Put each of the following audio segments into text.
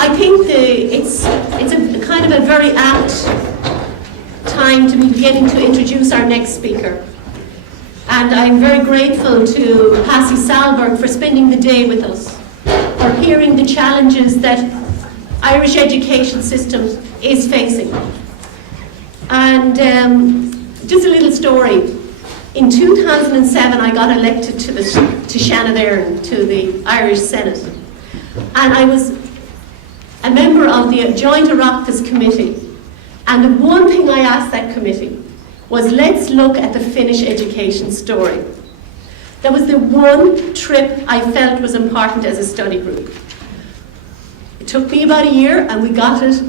I think it's a kind of a very apt time to be beginning to introduce our next speaker. And I'm very grateful to Passy Sahlberg for spending the day with us, for hearing the challenges that Irish education system is facing. And just a little story. In 2007, I got elected to Shannon, to the Irish Senate. And I was a member of the Joint Oireachtas Committee. And the one thing I asked that committee was, let's look at the Finnish education story. That was the one trip I felt was important as a study group. It took me about a year and we got it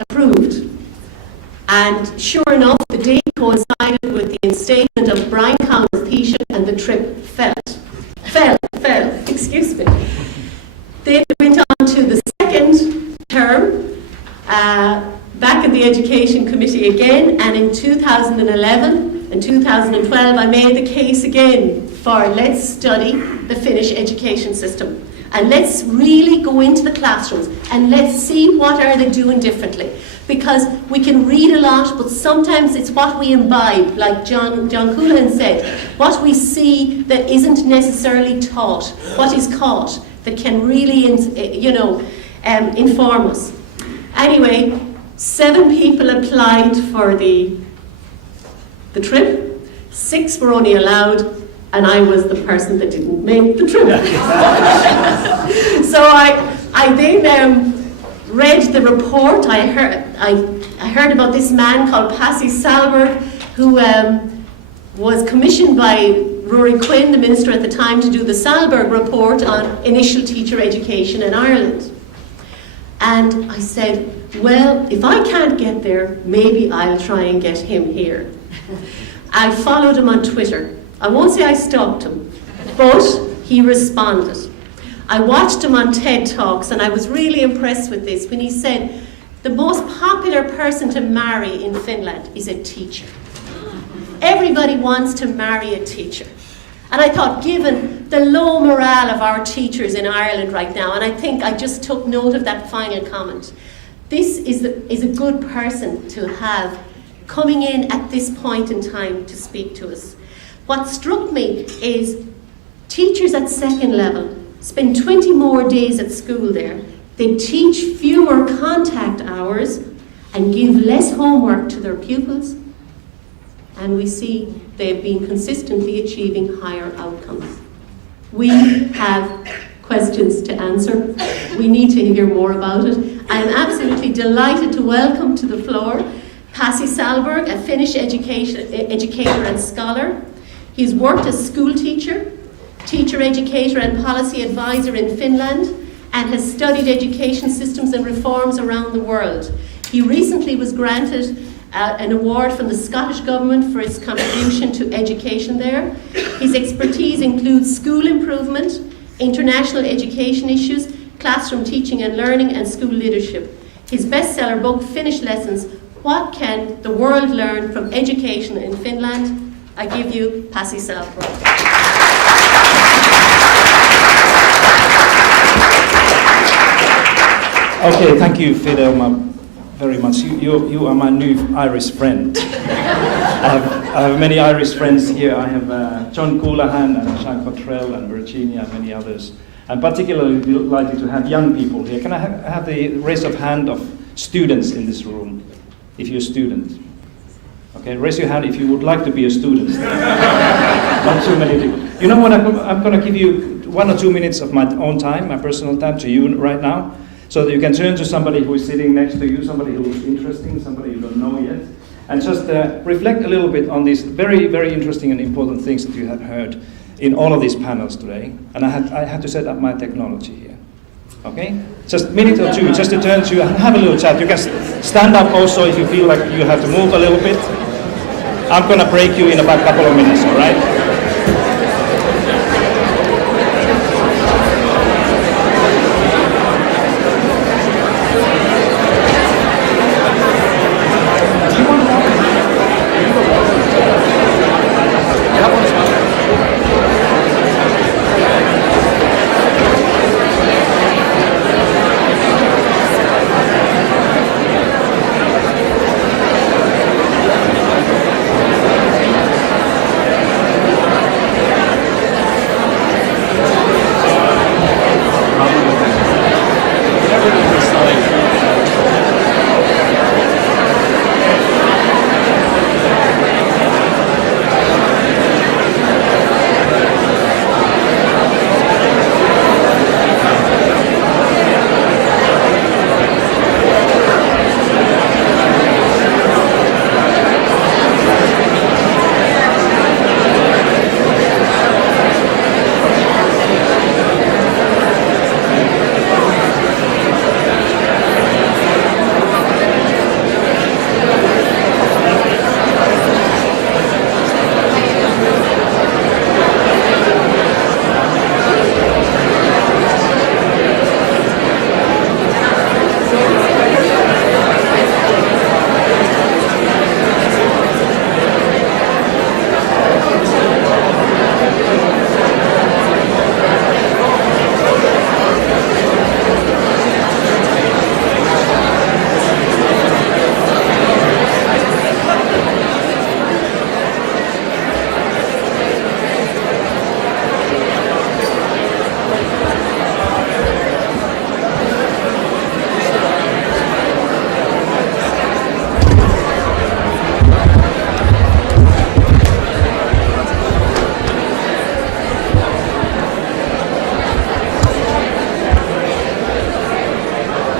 approved. And sure enough, the date coincided with the instatement of Brian Cowan as Taoiseach and the trip fell, excuse me. Then it went on to the second term, back in the Education Committee again, and in 2011 and 2012 I made the case again for let's study the Finnish education system. And let's really go into the classrooms and let's see what are they doing differently. Because we can read a lot, but sometimes it's what we imbibe, like John Coulihan said, what we see that isn't necessarily taught, what is caught, that can really, inform us. Anyway, 7 people applied for the trip, 6 were only allowed, and I was the person that didn't make the trip. So I then read the report. I heard about this man called Passy Sahlberg, who was commissioned by Rory Quinn, the minister at the time, to do the Sahlberg report on initial teacher education in Ireland. And I said, well, if I can't get there, maybe I'll try and get him here. I followed him on Twitter. I won't say I stalked him, but he responded. I watched him on TED Talks, and I was really impressed with this when he said, the most popular person to marry in Finland is a teacher. Everybody wants to marry a teacher. And I thought, given the low morale of our teachers in Ireland right now, and I think I just took note of that final comment, this is a good person to have coming in at this point in time to speak to us. What struck me is teachers at second level spend 20 more days at school there. They teach fewer contact hours and give less homework to their pupils. And we see they've been consistently achieving higher outcomes. We have questions to answer. We need to hear more about it. I am absolutely delighted to welcome to the floor Passy Sahlberg, a Finnish educator and scholar. He's worked as school teacher, teacher educator and policy advisor in Finland, and has studied education systems and reforms around the world. He recently was granted an award from the Scottish Government for his contribution to education there. His expertise includes school improvement, international education issues, classroom teaching and learning, and school leadership. His bestseller book, Finnish Lessons, What Can the World Learn from Education in Finland? I give you Passy Sahlberg. Okay, thank you, Fidelma, very much. You are my new Irish friend. I have many Irish friends here. I have John Coulihan and Jean Cottrell and Virginia and many others. I'm particularly delighted to have young people here. Can I have the raise of hand of students in this room, if you're a student? Okay, raise your hand if you would like to be a student. Not too many people. You know what, I'm going to give you 1 or 2 minutes of my own time, my personal time to you right now, so that you can turn to somebody who is sitting next to you, somebody who is interesting, somebody you don't know yet, and just reflect a little bit on these very, very interesting and important things that you have heard in all of these panels today. And I had to set up my technology here. Okay? Just a minute or two, just to turn to have a little chat. You can stand up also if you feel like you have to move a little bit. I'm going to break you in about a couple of minutes, all right?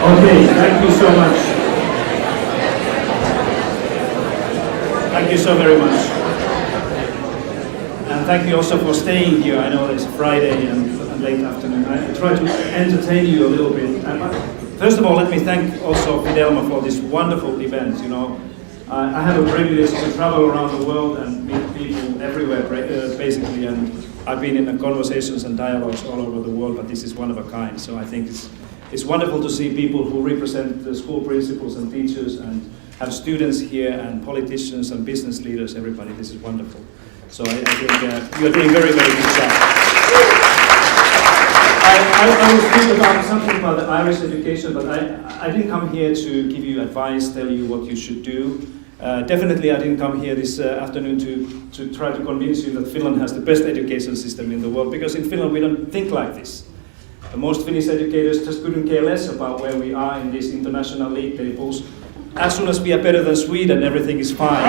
Okay, thank you so much. Thank you so very much. And thank you also for staying here. I know it's Friday and late afternoon. I try to entertain you a little bit. First of all, let me thank also Fidelma for this wonderful event. You know, I have a privilege to travel around the world and meet people everywhere, basically, and I've been in conversations and dialogues all over the world, but this is one of a kind. So I think it's wonderful to see people who represent the school principals and teachers and have students here and politicians and business leaders, everybody. This is wonderful. So I think you're doing very, very good job. I will speak about something about the Irish education, but I didn't come here to give you advice, tell you what you should do. Definitely I didn't come here this afternoon to try to convince you that Finland has the best education system in the world, because in Finland we don't think like this. Most Finnish educators just couldn't care less about where we are in these international league tables. As soon as we are better than Sweden, everything is fine.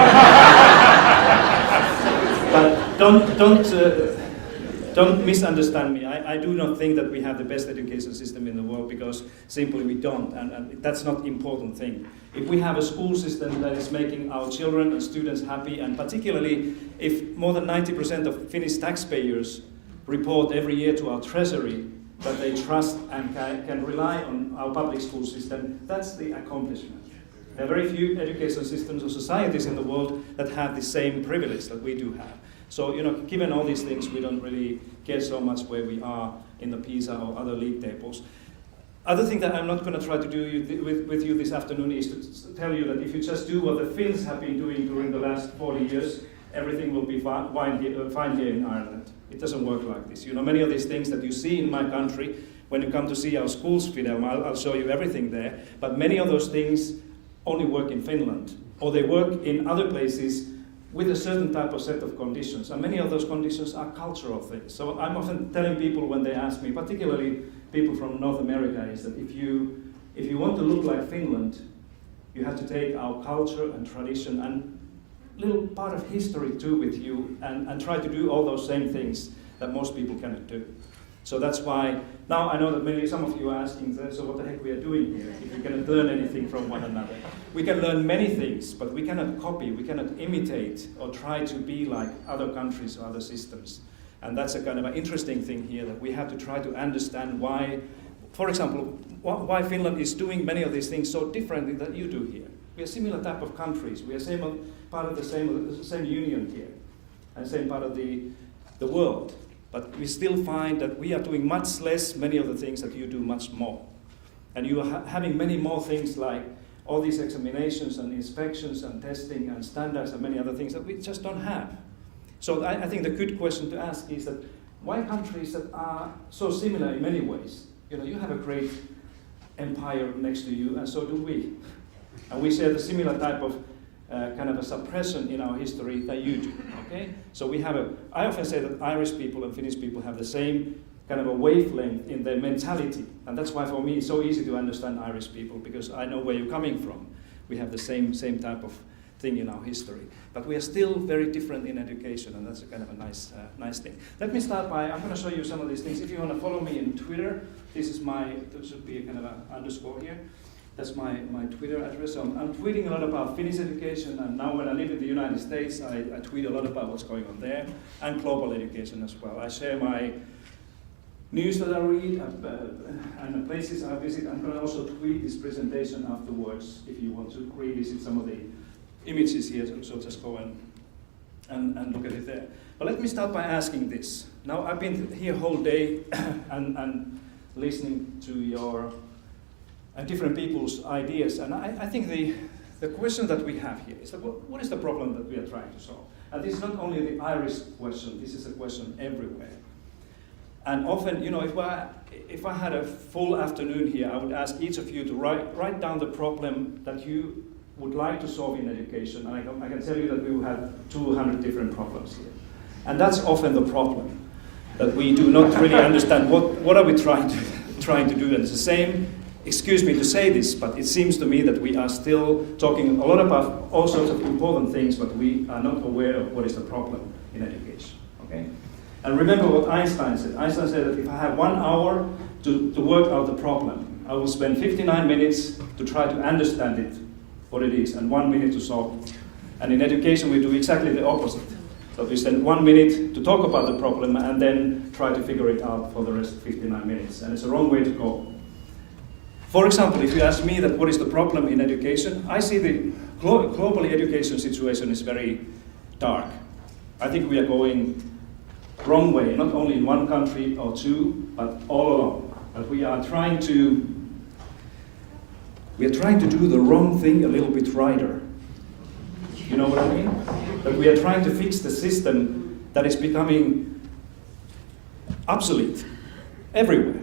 But don't misunderstand me. I do not think that we have the best education system in the world, because simply we don't, and that's not the important thing. If we have a school system that is making our children and students happy, and particularly if more than 90% of Finnish taxpayers report every year to our treasury that they trust and can rely on our public school system, that's the accomplishment. There are very few education systems or societies in the world that have the same privilege that we do have. So, you know, given all these things, we don't really care so much where we are in the PISA or other league tables. Other thing that I'm not going to try to do with you this afternoon is to tell you that if you just do what the Finns have been doing during the last 40 years, everything will be fine here in Ireland. It doesn't work like this. You know, many of these things that you see in my country, when you come to see our schools, Fidel, I'll show you everything there, but many of those things only work in Finland, or they work in other places with a certain type of set of conditions, and many of those conditions are cultural things. So I'm often telling people when they ask me, particularly people from North America, is that if you want to look like Finland, you have to take our culture and tradition and little part of history too with you, and try to do all those same things that most people cannot do. So that's why, now I know that some of you are asking, so what the heck we are doing here, if we cannot learn anything from one another. We can learn many things, but we cannot copy, we cannot imitate or try to be like other countries or other systems. And that's a kind of an interesting thing here, that we have to try to understand why, for example, why Finland is doing many of these things so differently than you do here. We are similar type of countries, we are part of the same union here, and same part of the world. But we still find that we are doing much less, many of the things that you do much more. And you are having many more things like all these examinations and inspections and testing and standards and many other things that we just don't have. So I think the good question to ask is that why countries that are so similar in many ways? You know, you have a great empire next to you, and so do we. And we share the similar type of kind of a suppression in our history that you do, okay? So I often say that Irish people and Finnish people have the same kind of a wavelength in their mentality, and that's why for me it's so easy to understand Irish people, because I know where you're coming from. We have the same type of thing in our history, but we are still very different in education, and that's a kind of a nice thing. Let me start by, I'm going to show you some of these things. If you want to follow me in Twitter, there should be a kind of an underscore here. That's my Twitter address. So I'm tweeting a lot about Finnish education, and now when I live in the United States, I tweet a lot about what's going on there, and global education as well. I share my news that I read and the places I visit. I'm going to also tweet this presentation afterwards if you want to revisit some of the images here, so just go and look at it there. But let me start by asking this. Now I've been here whole day and listening to your different people's ideas, and I think the question that we have here is that what is the problem that we are trying to solve? And this is not only the Irish question, this is a question everywhere. And often, you know, if I had a full afternoon here, I would ask each of you to write down the problem that you would like to solve in education, and I can tell you that we will have 200 different problems here. And that's often the problem, that we do not really understand what are we trying to do. And it's the same, excuse me to say this, but it seems to me that we are still talking a lot about all sorts of important things, but we are not aware of what is the problem in education, okay? And remember what Einstein said. Einstein said that if I have 1 hour to work out the problem. I will spend 59 minutes to try to understand it, what it is, and 1 minute to solve it. And in education, we do exactly the opposite. So we spend 1 minute to talk about the problem and then try to figure it out for the rest of 59 minutes. And it's a wrong way to go. For example, if you ask me that what is the problem in education, I see the globally education situation is very dark. I think we are going wrong way, not only in one country or two, but all along. But we are trying to do the wrong thing a little bit righter. You know what I mean? That we are trying to fix the system that is becoming obsolete everywhere.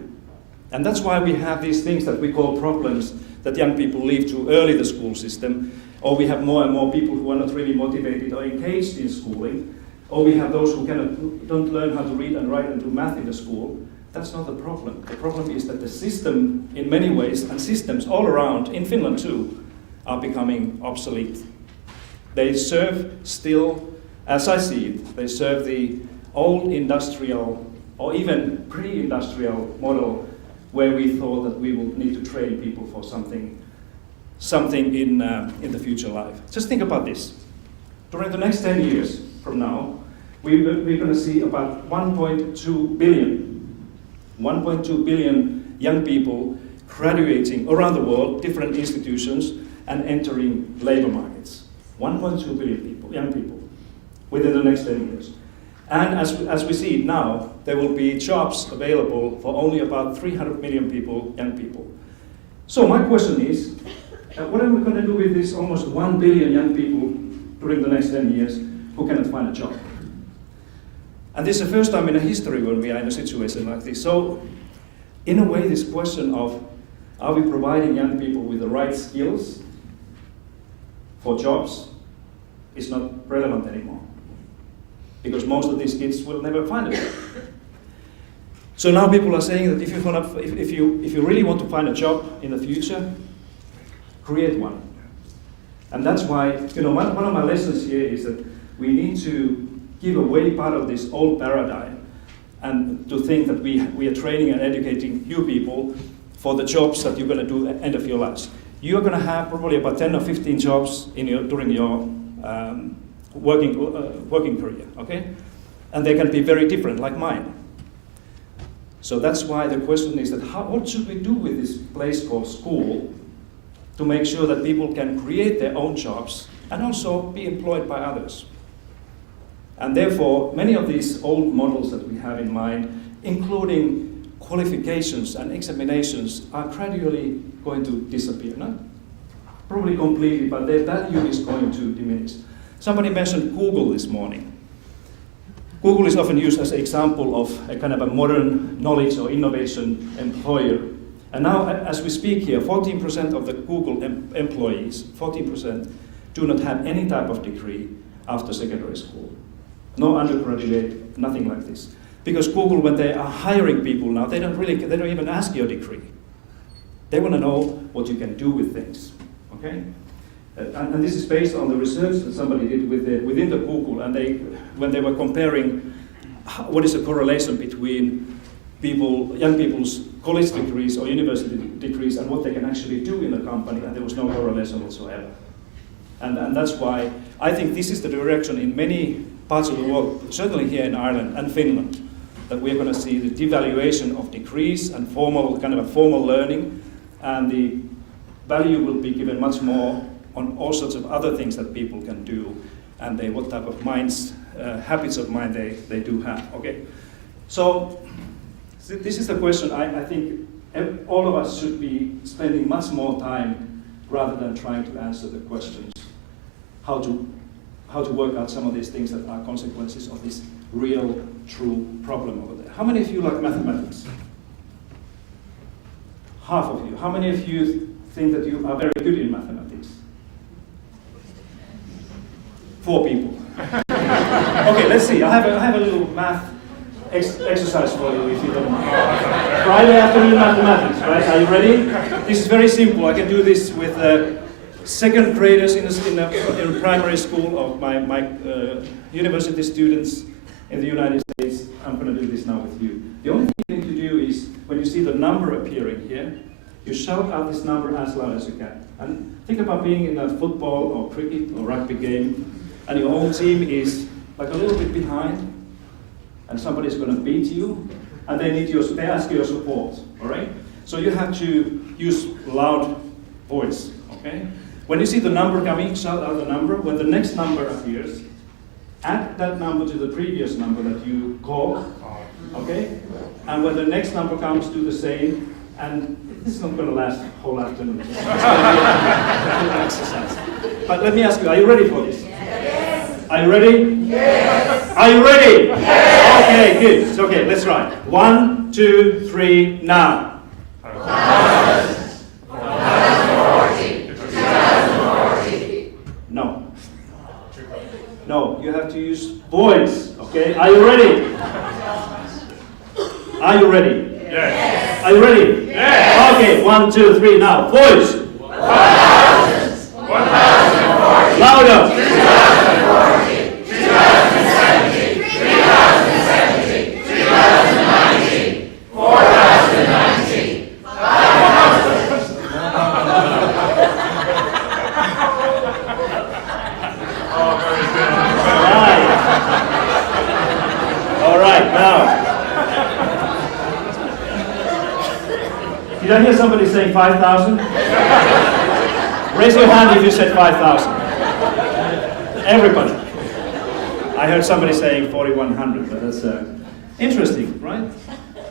And that's why we have these things that we call problems, that young people leave too early the school system, or we have more and more people who are not really motivated or engaged in schooling, or we have those who don't learn how to read and write and do math in the school. That's not the problem. The problem is that the system, in many ways, and systems all around, in Finland too, are becoming obsolete. They serve still, as I see it, they serve the old industrial or even pre-industrial model where we thought that we will need to train people for something in the future life. Just think about this. During the next 10 years from now, we're going to see about 1.2 billion young people graduating around the world, different institutions, and entering labor markets. 1.2 billion people, young people, within the next 10 years. And as we see it now, there will be jobs available for only about 300 million people, young people. So my question is, what are we going to do with this almost 1 billion young people during the next 10 years who cannot find a job? And this is the first time in history when we are in a situation like this. So, in a way, this question of, are we providing young people with the right skills for jobs is not relevant anymore. Because most of these kids will never find a job. So now people are saying that if you really want to find a job in the future, create one. And that's why, one of my lessons here is that we need to give away part of this old paradigm and to think that we are training and educating you people for the jobs that you're going to do at the end of your lives. You're going to have probably about 10 or 15 jobs during your working career, okay? And they can be very different, like mine. So that's why the question is that what should we do with this place called school to make sure that people can create their own jobs and also be employed by others? And therefore, many of these old models that we have in mind, including qualifications and examinations, are gradually going to disappear. Not probably completely, but their value is going to diminish. Somebody mentioned Google this morning. Google is often used as an example of a kind of a modern knowledge or innovation employer. And now, as we speak here, 14% of the Google employees, 14%, do not have any type of degree after secondary school. No undergraduate, nothing like this. Because Google, when they are hiring people now, they don't even ask your degree. They want to know what you can do with things, okay? And this is based on the research that somebody did within the Google, and when they were comparing what is the correlation between young people's college degrees or university degrees and what they can actually do in the company, and there was no correlation whatsoever. And that's why I think this is the direction in many parts of the world, certainly here in Ireland and Finland, that we're going to see the devaluation of degrees and formal learning, and the value will be given much more on all sorts of other things that people can do, and what type of habits of mind they do have. Okay, so this is the question I think all of us should be spending much more time rather than trying to answer the questions how to work out some of these things that are consequences of this real, true problem over there. How many of you like mathematics? Half of you. How many of you think that you are very good in mathematics? 4 people. Okay, let's see. I have a little math exercise for you, if you don't mind. Friday afternoon mathematics, right? Are you ready? This is very simple. I can do this with second graders in primary school, or my university students, In the United States, I'm going to do this now with you. The only thing you need to do is, when you see the number appearing here, you shout out this number as loud as you can. And think about being in a football or cricket or rugby game, and your own team is like a little bit behind, and somebody's going to beat you, and they ask your support, all right? So you have to use loud voice, okay? When you see the number coming, shout out the number. When the next number appears, add that number to the previous number that you call, okay? And when the next number comes, do the same. And this is not going to last the whole afternoon. It's going to be an exercise. But let me ask you, are you ready for this? Yes. Are you ready? Yes. Are you ready? Yes. Okay, good. It's okay, let's try. 1, 2, 3, now. 2040. No. No, you have to use voice, okay? Are you ready? Are you ready? Yes. Are you ready? Yes. Okay, 1, 2, 3, now. Voice. 1,040. Louder. 2040. 2070. 3070. 3090. 4090. 5,000. All right, now. Did I hear somebody saying 5,000? Raise your hand if you said 5,000. Everybody. I heard somebody saying 4,100, but that's interesting, right?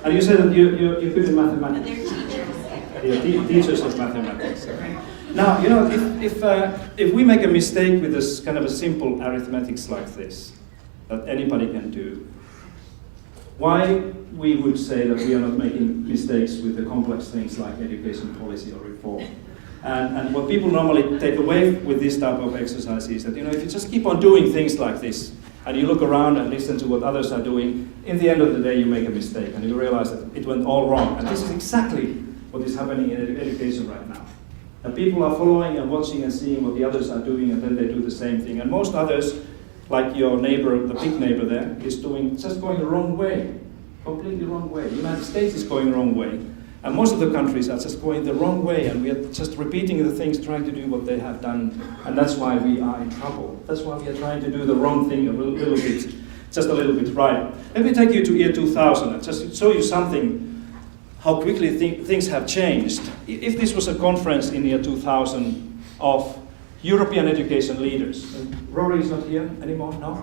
And you said that you're good in mathematics. They're teachers. You're teachers of mathematics. Now, you know, if we make a mistake with this kind of a simple arithmetics like this, that anybody can do, why we would say that we are not making mistakes with the complex things like education policy or reform. And what people normally take away with this type of exercise is that, you know, if you just keep on doing things like this, and you look around and listen to what others are doing, in the end of the day you make a mistake and you realize that it went all wrong. And this is exactly what is happening in education right now. And people are following and watching and seeing what the others are doing, and then they do the same thing. And most others, like your neighbor, the big neighbor there, is just going the wrong way. Completely wrong way. The United States is going the wrong way. And most of the countries are just going the wrong way, and we are just repeating the things, trying to do what they have done, and that's why we are in trouble. That's why we are trying to do the wrong thing a little bit, just a little bit right. Let me take you to year 2000 and just show you something, how quickly things have changed. If this was a conference in year 2000 of European education leaders, and Rory is not here anymore, no?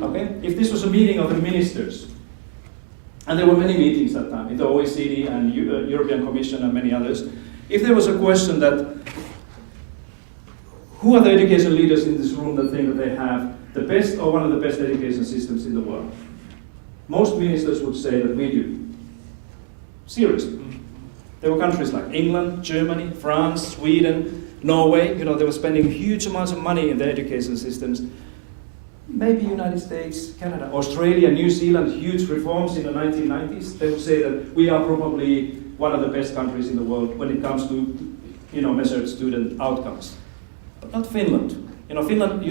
Okay? If this was a meeting of the ministers, and there were many meetings that time, in the OECD and European Commission and many others. If there was a question that, who are the education leaders in this room that think that they have the best or one of the best education systems in the world? Most ministers would say that we do. Seriously. There were countries like England, Germany, France, Sweden, Norway, you know, they were spending huge amounts of money in their education systems. Maybe United States, Canada, Australia, New Zealand, huge reforms in the 1990s. They would say that we are probably one of the best countries in the world when it comes to, you know, measured student outcomes. But not Finland. You know, Finland, you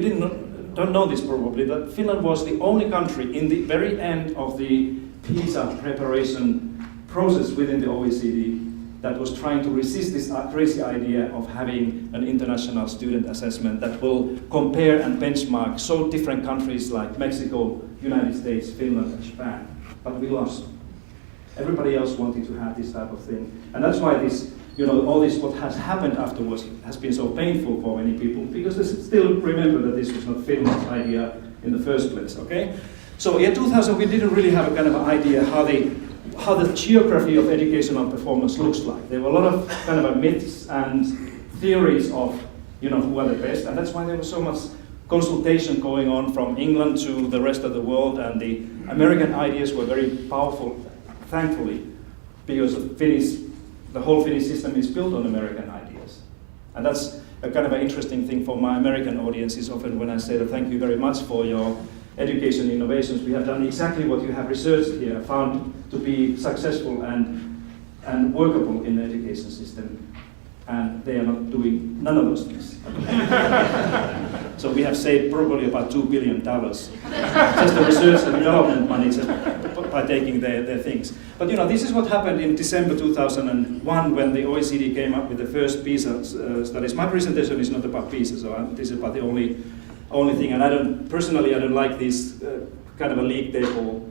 don't know this probably, that Finland was the only country in the very end of the PISA preparation process within the OECD that was trying to resist this crazy idea of having an international student assessment that will compare and benchmark so different countries like Mexico, United States, Finland, and Japan. But we lost. Everybody else wanted to have this type of thing. And that's why this, you know, all this what has happened afterwards has been so painful for many people, because they still remember that this was not Finland's idea in the first place, okay? So in 2000 we didn't really have a kind of an idea how the geography of educational performance looks like. There were a lot of kind of myths and theories of, you know, who are the best, and that's why there was so much consultation going on from England to the rest of the world, and the American ideas were very powerful, thankfully, because the whole Finnish system is built on American ideas. And that's a kind of an interesting thing for my American audiences often when I say that thank you very much for your education innovations. We have done exactly what you have researched here, found to be successful and workable in the education system. and they are not doing none of those things. So we have saved probably about $2 billion, just the research and development money just by taking their things. But this is what happened in December 2001 when the OECD came up with the first PISA studies. My presentation is not about PISA, so this is about the only thing. And I don't like these kind of a league table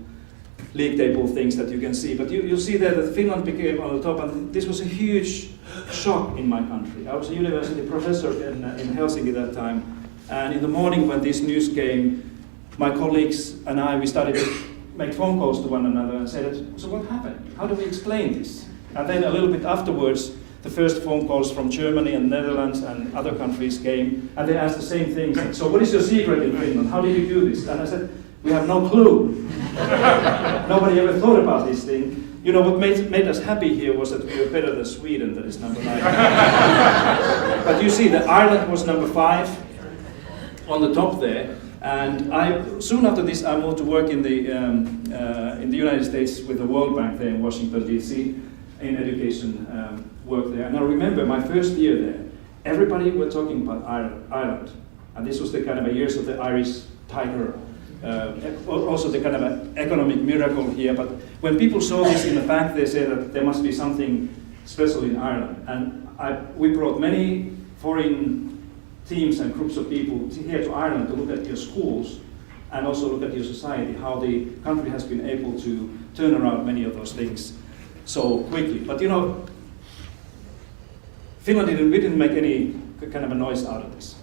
things that you can see. But you see there that Finland became on the top, and this was a huge shock in my country. I was a university professor in Helsinki at that time, and in the morning when this news came, my colleagues and we started to make phone calls to one another and said, so what happened? How do we explain this? And then a little bit afterwards, the first phone calls from Germany and Netherlands and other countries came, and they asked the same thing. So what is your secret in Finland? How did you do this? And I said, we have no clue. Nobody ever thought about this thing. What made us happy here was that we were better than Sweden, that is number 9. But you see that Ireland was number 5 on the top there. And soon after this, I moved to work in the United States with the World Bank there in Washington, D.C., in education work there. And I remember my first year there, everybody were talking about Ireland. And this was the kind of a years of the Irish tiger. Also the kind of an economic miracle here, but when people saw this in the bank, they said that there must be something special in Ireland. And we brought many foreign teams and groups of people here to Ireland to look at your schools and also look at your society, how the country has been able to turn around many of those things so quickly. But Finland didn't make any kind of a noise out of this.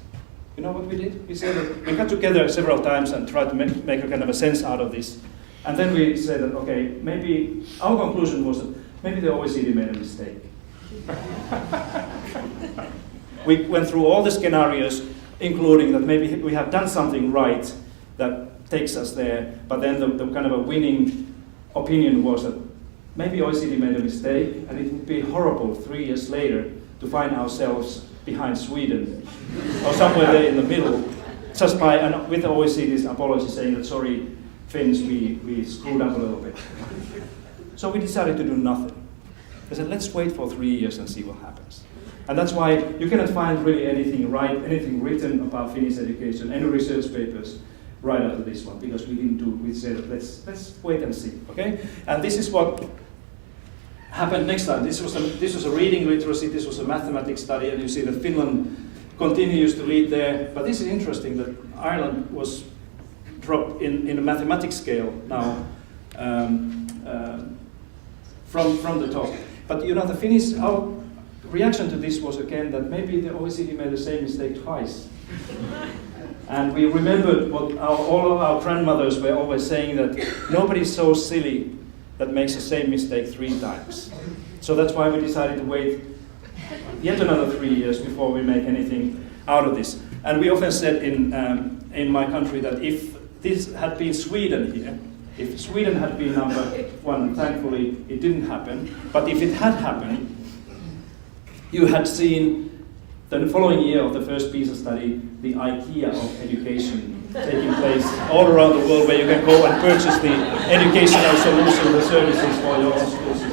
You know what we did? We said that we got together several times and tried to make a kind of a sense out of this. And then we said that, okay, maybe our conclusion was that maybe the OECD made a mistake. We went through all the scenarios, including that maybe we have done something right that takes us there, but then the kind of a winning opinion was that maybe OECD made a mistake, and it would be horrible 3 years later to find ourselves behind Sweden, or somewhere there in the middle, just by, and with the OECD's apology saying that, sorry, Finns, we screwed up a little bit. So we decided to do nothing. They said, let's wait for 3 years and see what happens. And that's why you cannot find really anything written about Finnish education, any research papers right after this one, because we said, let's wait and see, okay? And this is what happened next time. This was a reading literacy, this was a mathematics study, and you see that Finland continues to lead there. But this is interesting that Ireland was dropped in a mathematics scale now from the top. But the Finnish, our reaction to this was again that maybe the OECD made the same mistake twice. And we remembered what all of our grandmothers were always saying, that nobody's so silly that makes the same mistake 3 times. So that's why we decided to wait yet another 3 years before we make anything out of this. And we often said in my country that if this had been Sweden here, if Sweden had been number 1, thankfully it didn't happen, but if it had happened, you had seen the following year of the first PISA study, the IKEA of education taking place all around the world, where you can go and purchase the educational solution, the services for your own schools.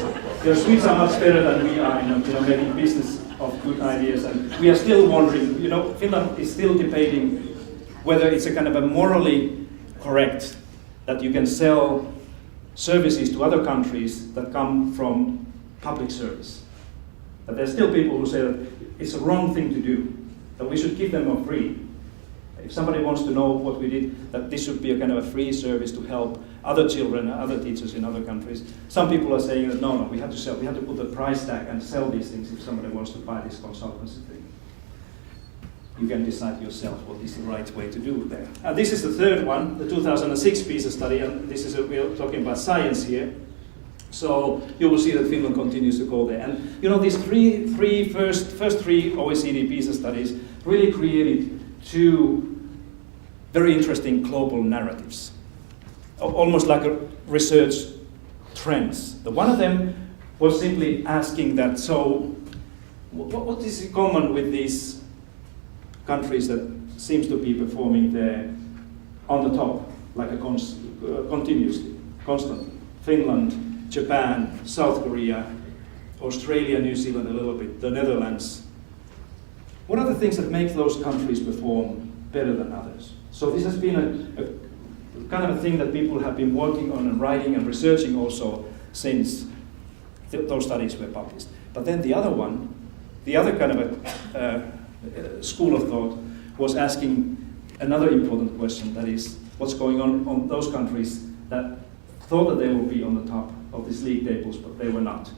The Swedes are much better than we are in making business of good ideas, and we are still wondering, Finland is still debating whether it's a kind of a morally correct that you can sell services to other countries that come from public service. But there's still people who say that it's a wrong thing to do, that we should give them for free. If somebody wants to know what we did, that this should be a kind of a free service to help other children and other teachers in other countries. Some people are saying that no, we have to sell, we have to put the price tag and sell these things if somebody wants to buy this consultancy thing. You can decide yourself what is the right way to do there. And this is the third one, the 2006 PISA study, and this is we're talking about science here. So you will see that Finland continues to go there. And these first three OECD PISA studies really created 2 very interesting global narratives, almost like a research trends. The one of them was simply asking that, so what is in common with these countries that seems to be performing there on the top, like a continuously, constantly? Finland, Japan, South Korea, Australia, New Zealand a little bit, the Netherlands, what are the things that make those countries perform better than others? So this has been a kind of a thing that people have been working on and writing and researching also since those studies were published. But then the other one, the other kind of a school of thought was asking another important question, that is, what's going on those countries that thought that they would be on the top of these league tables, but they were not.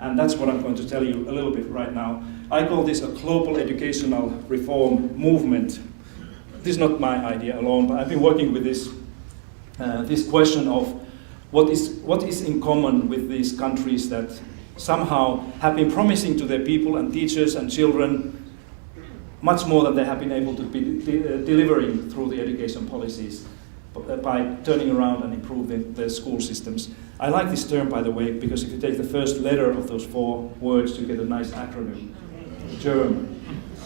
And that's what I'm going to tell you a little bit right now. I call this a global educational reform movement. This is not my idea alone, but I've been working with this question of what is in common with these countries that somehow have been promising to their people and teachers and children much more than they have been able to be delivering through the education policies by turning around and improving their school systems. I like this term, by the way, because if you take the first letter of those 4 words, you get a nice acronym, GERM.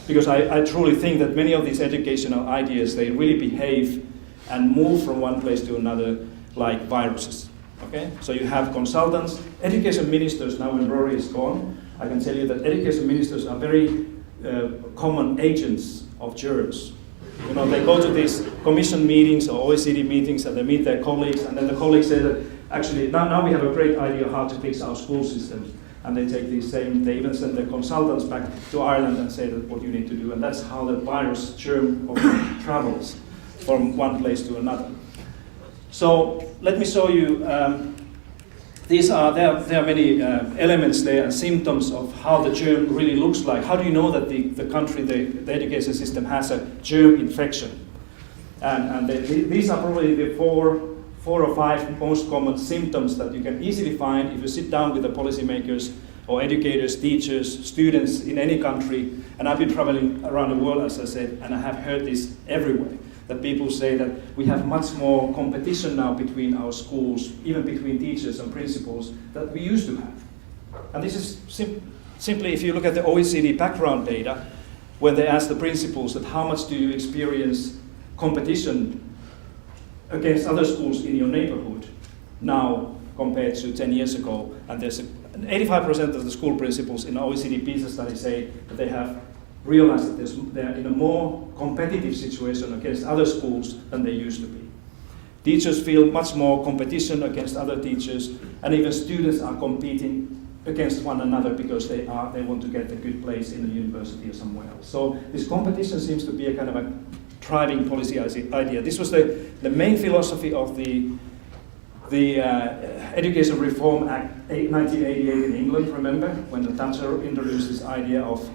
Because I truly think that many of these educational ideas, they really behave and move from one place to another like viruses. Okay? So you have consultants, education ministers. Now when Rory is gone, I can tell you that education ministers are very common agents of germs. You know, they go to these commission meetings or OECD meetings and they meet their colleagues, and then the colleagues say that actually now we have a great idea how to fix our school system. And they take these they even send their consultants back to Ireland and say that what you need to do. And that's how the virus germ travels from one place to another. So let me show you, there are many elements there and symptoms of how the germ really looks like. How do you know that the country, the education system has a germ infection? And these are probably the four or five most common symptoms that you can easily find if you sit down with the policymakers or educators, teachers, students in any country. And I've been traveling around the world, as I said, and I have heard this everywhere. That people say that we have much more competition now between our schools, even between teachers and principals, that we used to have. And this is simply, if you look at the OECD background data, when they ask the principals that how much do you experience competition against other schools in your neighborhood now compared to 10 years ago, and there's 85% of the school principals in the OECD PISA study say that they have realized that they're in a more competitive situation against other schools than they used to be. Teachers feel much more competition against other teachers, and even students are competing against one another because they want to get a good place in the university or somewhere else. So this competition seems to be a kind of a driving policy idea. This was the main philosophy of the Education Reform Act 1988 in England, remember, when the Thatcher introduced this idea of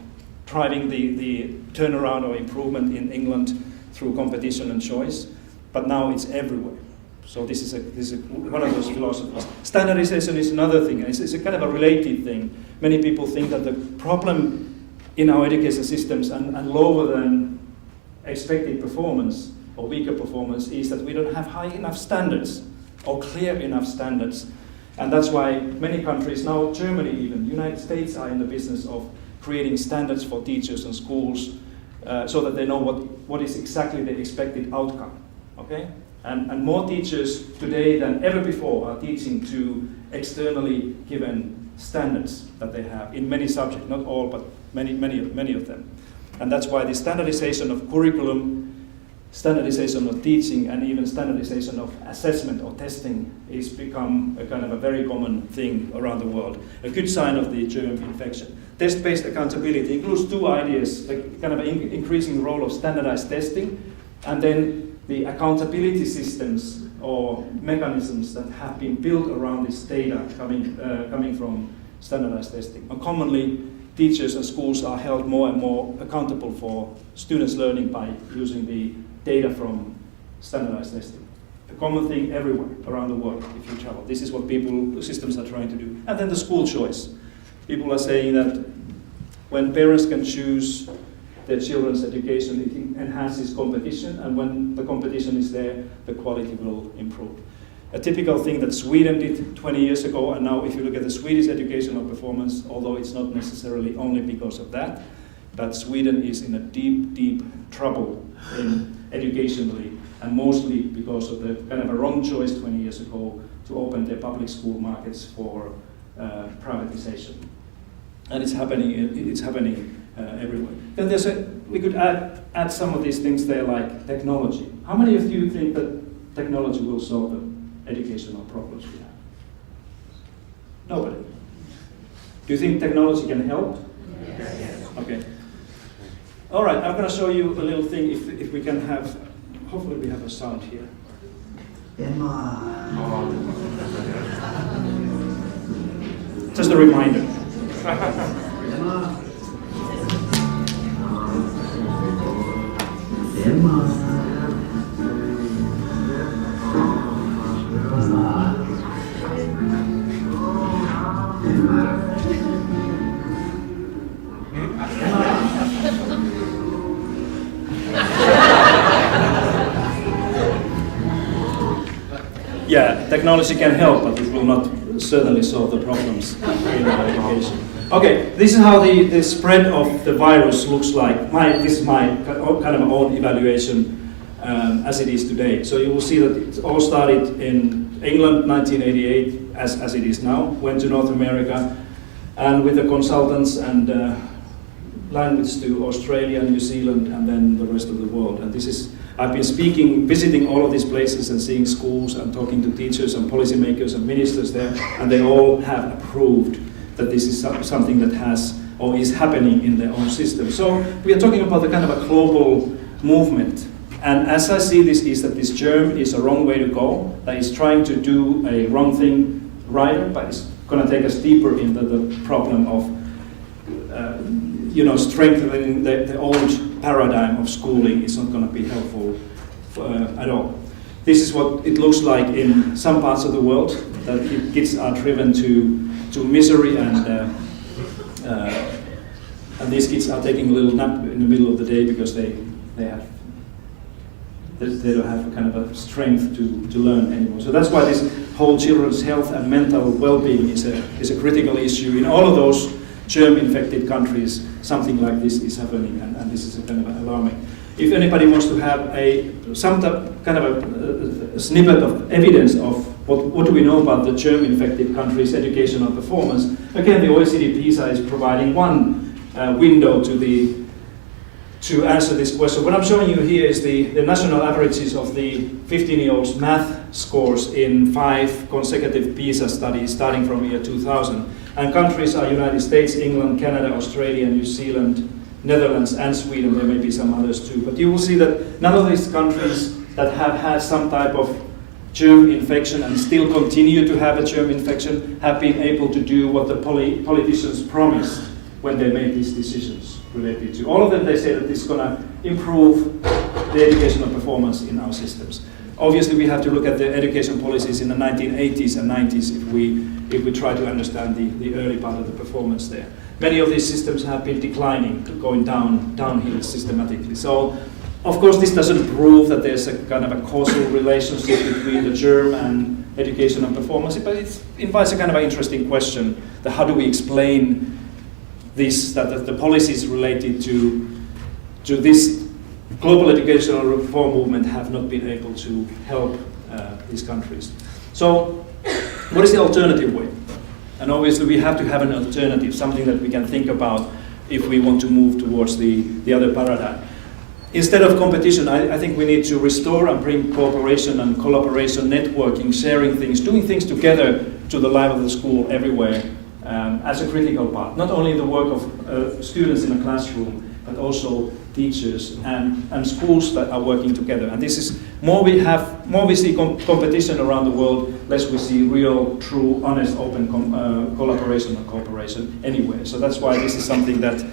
driving the turnaround or improvement in England through competition and choice, but now it's everywhere. So this is one of those philosophies. Standardization is another thing. It's a kind of a related thing. Many people think that the problem in our education systems and lower than expected performance or weaker performance is that we don't have high enough standards or clear enough standards. And that's why many countries, now Germany even, the United States are in the business of creating standards for teachers and schools so that they know what is exactly the expected outcome, okay? And more teachers today than ever before are teaching to externally given standards that they have in many subjects, not all, but many of them. And that's why the standardization of curriculum, standardization of teaching, and even standardization of assessment or testing is become a kind of a very common thing around the world. A good sign of the germ infection. Test-based accountability includes two ideas, the kind of increasing role of standardized testing, and then the accountability systems or mechanisms that have been built around this data coming from standardized testing. And commonly, teachers and schools are held more and more accountable for students' learning by using the data from standardized testing. A common thing everywhere around the world if you travel. This is what systems are trying to do. And then the school choice. People are saying that when parents can choose their children's education, it enhances competition, and when the competition is there, the quality will improve. A typical thing that Sweden did 20 years ago, and now if you look at the Swedish educational performance, although it's not necessarily only because of that, but Sweden is in a deep, deep trouble educationally, and mostly because of the kind of a wrong choice 20 years ago to open their public school markets for privatization. And it's happening everywhere. Then we could add some of these things there, like technology. How many of you think that technology will solve the educational problems we have? Nobody. Do you think technology can help? Yes. Okay. All right, I'm going to show you a little thing, if we can have, hopefully we have a sound here. Just a reminder. Yeah, technology can help, but it will not certainly solve the problems in our education. Okay, this is how the spread of the virus looks like. This is my kind of own evaluation as it is today. So you will see that it all started in England, 1988, as it is now, went to North America, and with the consultants and language to Australia, New Zealand, and then the rest of the world. And this is, I've been visiting all of these places and seeing schools and talking to teachers and policymakers and ministers there, and they all have approved that this is something that has or is happening in their own system. So we are talking about the kind of a global movement. And as I see this, is that this germ is a wrong way to go, that is trying to do a wrong thing right, but it's going to take us deeper into the problem of strengthening the old paradigm of schooling is not going to be helpful at all. This is what it looks like in some parts of the world, that kids are driven to misery, and these kids are taking a little nap in the middle of the day because they don't have a kind of a strength to learn anymore. So that's why this whole children's health and mental well-being is a critical issue. In all of those germ-infected countries, something like this is happening, and this is a kind of alarming. If anybody wants to have some kind of a snippet of evidence of what do we know about the germ-infected countries' educational performance, again, the OECD PISA is providing one window to answer this question. What I'm showing you here is the national averages of the 15-year-olds' math scores in 5 consecutive PISA studies starting from year 2000. And countries are United States, England, Canada, Australia, New Zealand, Netherlands, and Sweden. There may be some others too. But you will see that none of these countries that have had some type of germ infection and still continue to have a germ infection have been able to do what the politicians promised when they made these decisions related to. All of them, they say that this is going to improve the educational performance in our systems. Obviously, we have to look at the education policies in the 1980s and 90s if we try to understand the early part of the performance there. Many of these systems have been declining, going downhill systematically. So, of course, this doesn't prove that there's a kind of a causal relationship between the germ and educational performance, but it invites a kind of an interesting question, that how do we explain this, that the policies related to this global educational reform movement have not been able to help these countries. So, what is the alternative way? And obviously we have to have an alternative, something that we can think about if we want to move towards the other paradigm. Instead of competition, I think we need to restore and bring cooperation and collaboration, networking, sharing things, doing things together to the life of the school everywhere as a critical part. Not only the work of students in a classroom, but also teachers and schools that are working together. And this is, more we see competition around the world, less we see real, true, honest, open collaboration and cooperation anywhere. So that's why this is something that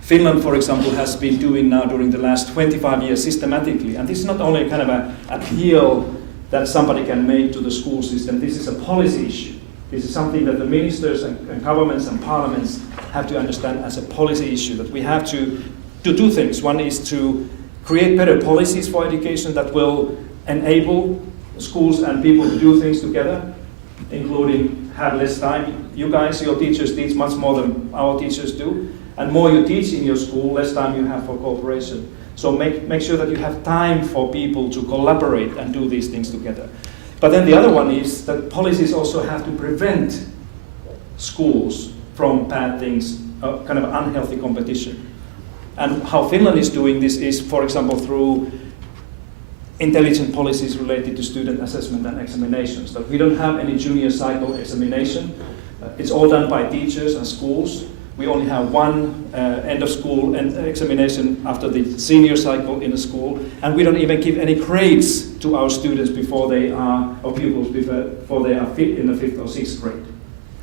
Finland, for example, has been doing now during the last 25 years systematically. And this is not only a kind of an appeal that somebody can make to the school system, this is a policy issue. This is something that the ministers and governments and parliaments have to understand as a policy issue, that we have to do 2 things. One is to create better policies for education that will enable schools and people to do things together, including have less time. You guys, your teachers teach much more than our teachers do. And more you teach in your school, less time you have for cooperation. So make sure that you have time for people to collaborate and do these things together. But then the other one is that policies also have to prevent schools from bad things, kind of unhealthy competition. And how Finland is doing this is, for example, through intelligent policies related to student assessment and examinations. That we don't have any junior cycle examination. It's all done by teachers and schools. We only have one end of school examination after the senior cycle in a school, and we don't even give any grades to our students before they are, or pupils before they are in the 5th or 6th grade.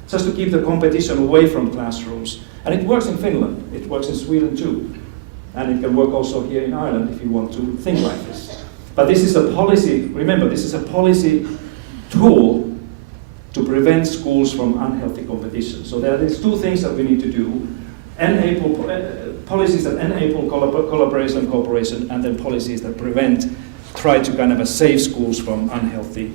Just to keep the competition away from classrooms. And it works in Finland, it works in Sweden too. And it can work also here in Ireland if you want to think like this. But this is a policy, remember, this is a policy tool to prevent schools from unhealthy competition. So there is two things that we need to do. Policies that enable collaboration, cooperation, and then policies that try to kind of save schools from unhealthy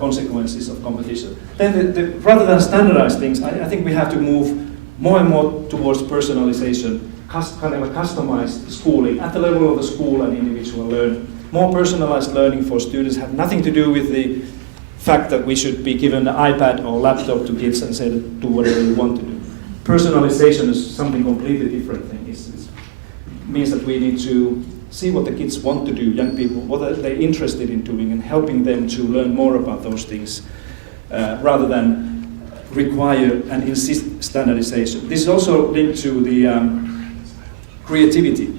consequences of competition. Then rather than standardize things, I think we have to move more and more towards personalization, kind of a customized schooling at the level of the school and individual learning. More personalized learning for students have nothing to do with the fact that we should be given an iPad or laptop to kids and say do whatever you want to do. Personalization is something completely different thing. It means that we need to see what the kids want to do, young people, what are they interested in doing, and helping them to learn more about those things rather than require and insist standardization. This is also linked to the creativity.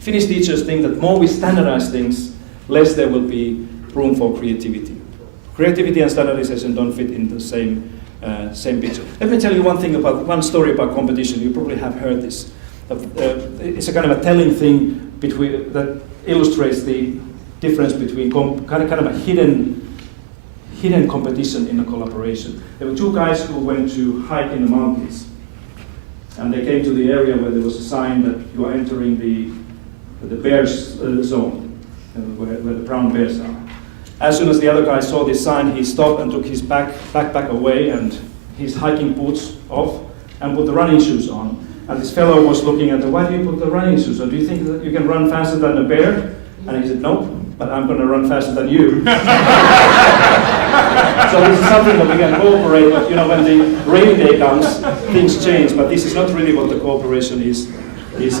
Finnish teachers think that more we standardize things, less there will be room for creativity. Creativity and standardization don't fit in the same picture. Let me tell you one story about competition. You probably have heard this. It's a kind of a telling thing that illustrates the difference between kind of a hidden competition in a collaboration. There were two guys who went to hike in the mountains, and they came to the area where there was a sign that you are entering the bears zone, where the brown bears are. As soon as the other guy saw this sign, he stopped and took his backpack away and his hiking boots off and put the running shoes on. And this fellow was looking at why do you put the running shoes on? Do you think that you can run faster than a bear? And he said, nope, but I'm going to run faster than you. So this is something that we can cooperate, but when the rainy day comes, things change, but this is not really what the cooperation is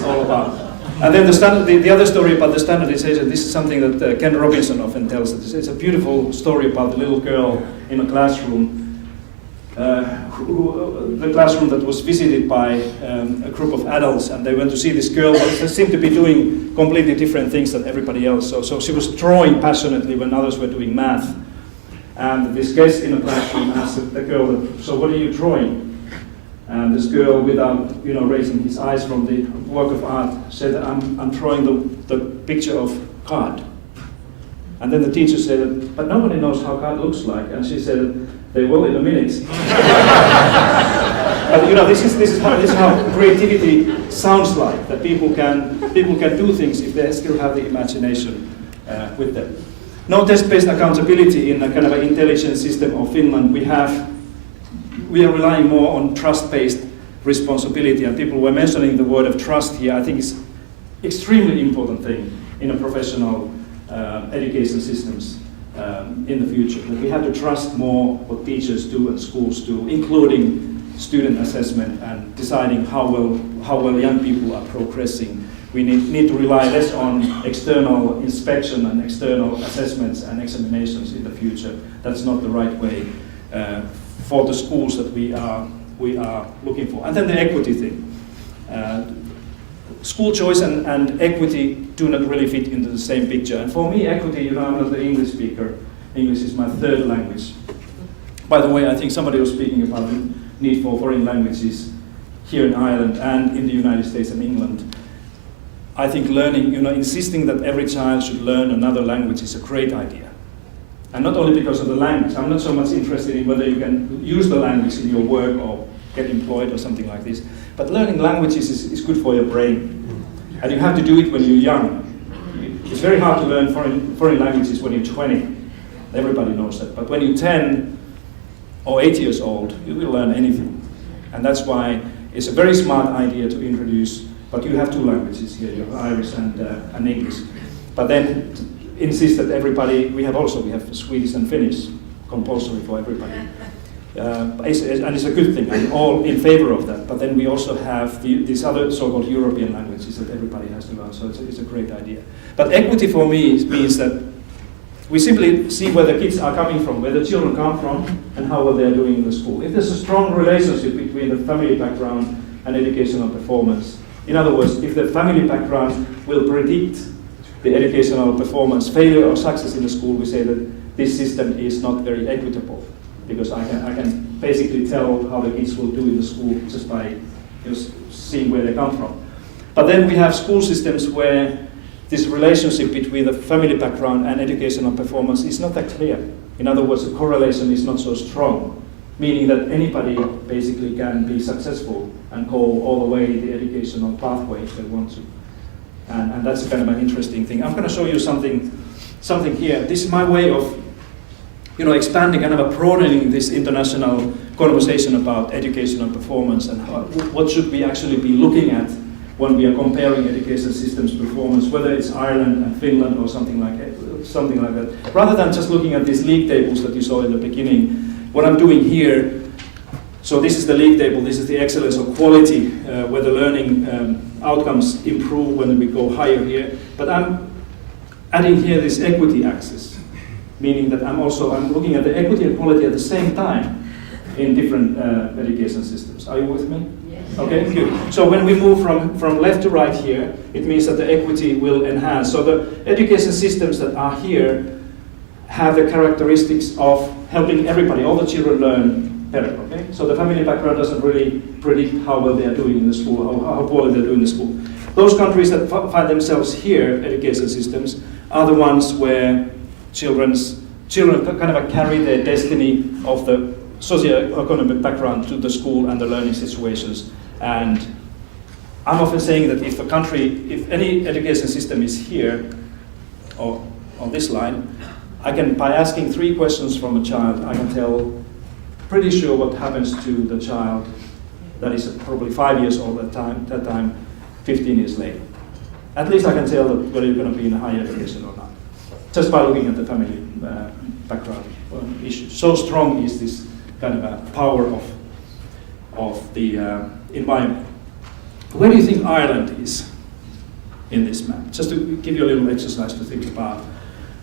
all about. And then the other story about the standardization, this is something that Ken Robinson often tells us. It's a beautiful story about the little girl in a classroom, the classroom that was visited by a group of adults, and they went to see this girl that seemed to be doing completely different things than everybody else. So she was drawing passionately when others were doing math. And this guest in the classroom asked the girl, so what are you drawing? And this girl, without raising his eyes from the work of art, said, I'm drawing the picture of God. And then the teacher said, but nobody knows how God looks like. And she said, they will in a minute. But this is how creativity sounds like, that people can do things if they still have the imagination with them. No test-based accountability in a kind of an intelligence system of Finland. We are relying more on trust-based responsibility, and people were mentioning the word of trust here. I think it's extremely important thing in a professional education systems in the future. That we have to trust more what teachers do and schools do, including student assessment and deciding how well young people are progressing. We need to rely less on external inspection and external assessments and examinations in the future. That's not the right way for the schools that we are looking for. And then the equity thing. School choice and equity do not really fit into the same picture. And for me, equity, I'm not the English speaker. English is my third language. By the way, I think somebody was speaking about the need for foreign languages here in Ireland and in the United States and England. I think learning, insisting that every child should learn another language is a great idea. And not only because of the language. I'm not so much interested in whether you can use the language in your work or get employed or something like this. But learning languages is good for your brain. And you have to do it when you're young. It's very hard to learn foreign languages when you're 20. Everybody knows that. But when you're 10 or 8 years old, you will learn anything. And that's why it's a very smart idea to introduce, but you have two languages here, you have Irish and English. But then insist that everybody, we have Swedish and Finnish compulsory for everybody. and it's a good thing. I'm all in favor of that. But then we also have these other so-called European languages that everybody has to learn. So it's a great idea. But equity for me means that we simply see where the kids are coming from, where the children come from, and how well they're doing in the school. If there's a strong relationship between the family background and educational performance, in other words, if the family background will predict the educational performance, failure or success in the school, we say that this system is not very equitable, because I can basically tell how the kids will do in the school just by just seeing where they come from. But then we have school systems where this relationship between the family background and educational performance is not that clear. In other words, the correlation is not so strong, meaning that anybody basically can be successful and go all the way the educational pathway if they want to. And that's kind of an interesting thing. I'm going to show you something here. This is my way of expanding, kind of broadening this international conversation about educational performance and what should we actually be looking at when we are comparing education systems performance, whether it's Ireland and Finland or something like that. Rather than just looking at these league tables that you saw in the beginning, what I'm doing here, so this is the league table, this is the excellence or quality, where the learning outcomes improve when we go higher here. But I'm adding here this equity axis, meaning that I'm looking at the equity and quality at the same time in different education systems. Are you with me? Yes. Okay, good. So when we move from left to right here, it means that the equity will enhance. So the education systems that are here have the characteristics of helping everybody, all the children learn better, okay? So the family background doesn't really predict how well they are doing in the school, how poorly they're doing in the school. Those countries that find themselves here, education systems, are the ones where children kind of carry their destiny of the socioeconomic background to the school and the learning situations. And I'm often saying that if any education system is here, or on this line, by asking 3 questions from a child, I can tell pretty sure what happens to the child that is probably 5 years old at that time, 15 years later. At least I can tell whether you're going to be in a higher education or not, just by looking at the family background issues. So strong is this kind of a power of the environment. Where do you think Ireland is in this map? Just to give you a little exercise to think about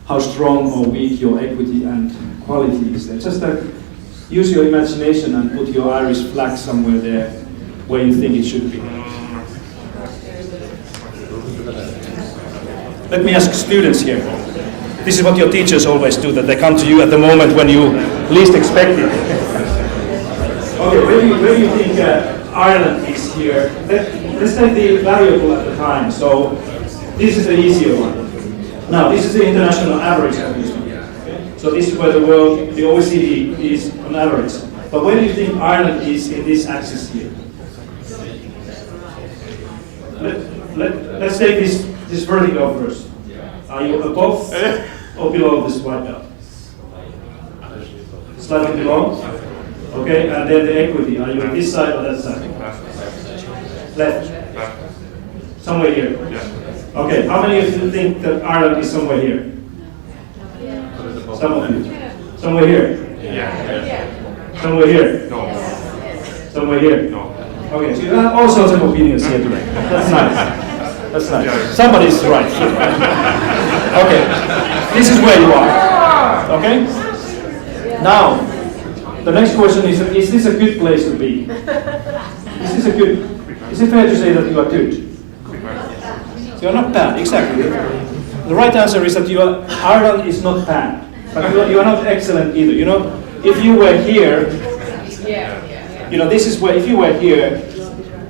how strong or weak your equity and quality is there. Just use your imagination and put your Irish flag somewhere there where you think it should be. Let me ask students here. This is what your teachers always do, that they come to you at the moment when you least expect it. Okay, where do you think Ireland is here? Let's take the variable at the time. So this is the easier one. Now, this is the international average, obviously. Okay? So this is where the world, the OECD, is on average. But where do you think Ireland is in this axis here? Let's take this vertical first. Are you above or below this white belt? Slightly below? Okay, and then the equity. Are you on this side or that side? Left. Somewhere here. Okay, how many of you think that Ireland is somewhere here? Some of you. Somewhere here? Yeah. Somewhere here? No. Somewhere here? No. Okay, so you have all sorts of opinions here today. That's nice. That's nice. Somebody's right. Okay, this is where you are. Okay? Now, the next question is this a good place to be? Is it fair to say that you are good? You are not bad, exactly. The right answer is that Ireland is not bad, but you are not excellent either. You know, if you were here, this is where, if you were here,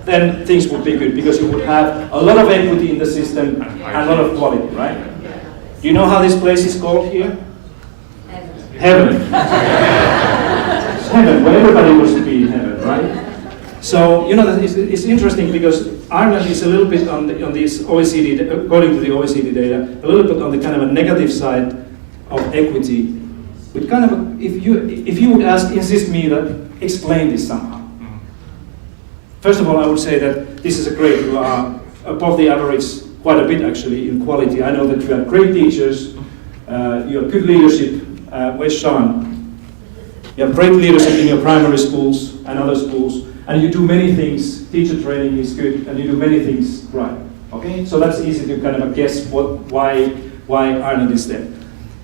then things would be good because you would have a lot of equity in the system and a lot of quality, right? Do you know how this place is called here? Heaven. Heaven, where everybody wants to be in heaven, right? So, it's interesting because Ireland is a little bit on this OECD, according to the OECD data, a little bit on the kind of a negative side of equity. But kind of, if you would insist me that explain this somehow. First of all, I would say that this is you are above the average quite a bit actually in quality. I know that you have great teachers, you have good leadership. Where's Sean? You have great leadership in your primary schools and other schools, and you do many things. Teacher training is good, and you do many things right. Okay, so that's easy to kind of guess why Ireland is there.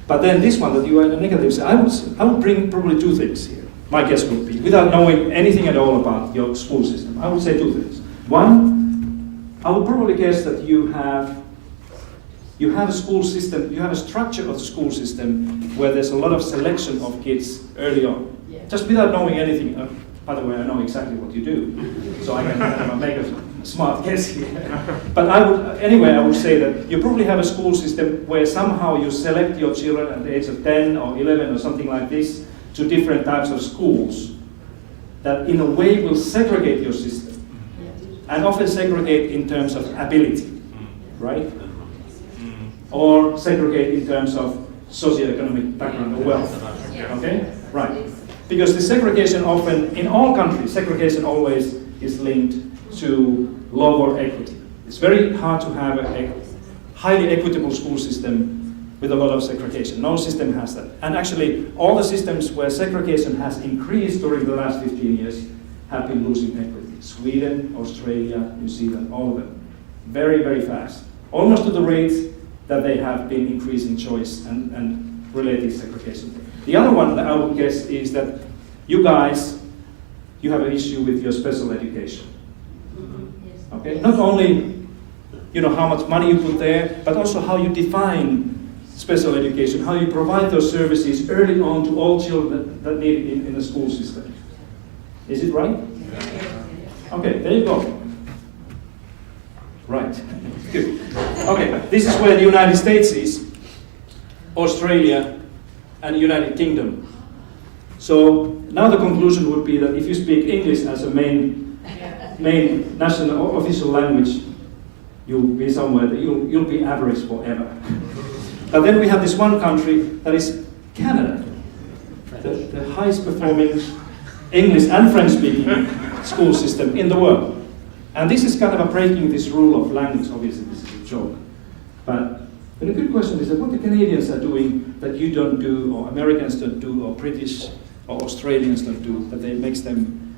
But then this one that you are in the negative side, I would bring probably two things here. My guess would be, without knowing anything at all about your school system, I would say two things. One, I would probably guess that you have a school system, you have a structure of the school system where there's a lot of selection of kids early on. Yeah. Just without knowing anything. By the way, I know exactly what you do, so I can kind of make a smart guess here. But I would say that you probably have a school system where somehow you select your children at the age of 10 or 11 or something like this to different types of schools that in a way will segregate your system, and often segregate in terms of ability, right? Or segregate in terms of socioeconomic background or wealth, okay? Right. Because the segregation often, in all countries, segregation always is linked to lower equity. It's very hard to have a highly equitable school system with a lot of segregation. No system has that. And actually, all the systems where segregation has increased during the last 15 years have been losing equity. Sweden, Australia, New Zealand, all of them. Very, very fast. Almost to the rate that they have been increasing choice and related segregation. The other one that I would guess is that you guys, you have an issue with your special education. Okay? Not only how much money you put there, but also how you define special education, how you provide those services early on to all children that need it in the school system. Is it right? Okay, there you go. Right, good. Okay, this is where the United States is, Australia, and the United Kingdom. So now the conclusion would be that if you speak English as a main national or official language, you'll be somewhere that you'll be average forever. But then we have this one country that is Canada, the highest performing English and French speaking school system in the world. And this is kind of a breaking this rule of language. Obviously this is a joke. But a good question is that what the Canadians are doing that you don't do, or Americans don't do, or British or Australians don't do, that makes them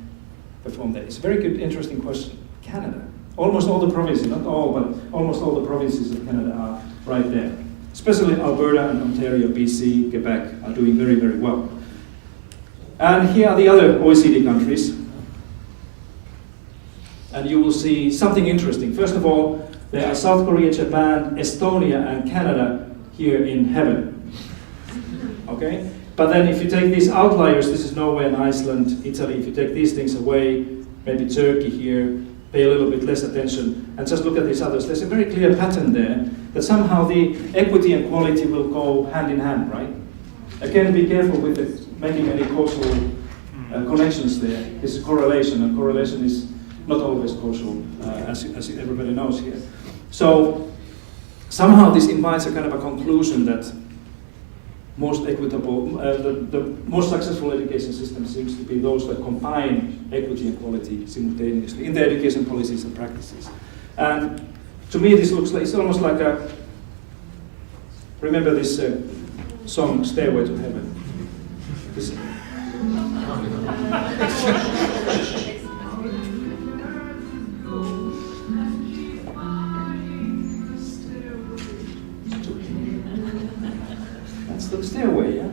perform that? It's a very good, interesting question. Canada. Almost all the provinces, not all, but almost all the provinces of Canada are right there. Especially Alberta and Ontario, BC, Quebec are doing very, very well. And here are the other OECD countries. And you will see something interesting. First of all, there are South Korea, Japan, Estonia, and Canada here in heaven. Okay? But then if you take these outliers, this is Norway and Iceland, Italy, if you take these things away, maybe Turkey here, pay a little bit less attention, and just look at these others, there's a very clear pattern there that somehow the equity and quality will go hand in hand, right? Again, be careful with making any causal connections there. This is correlation, and correlation is not always causal, as everybody knows here. So somehow this invites a kind of a conclusion that most equitable, the most successful education system seems to be those that combine equity and quality simultaneously in their education policies and practices. And to me, this looks like, it's almost like a, remember this song, Stairway to Heaven? This, that's the stairway, yeah?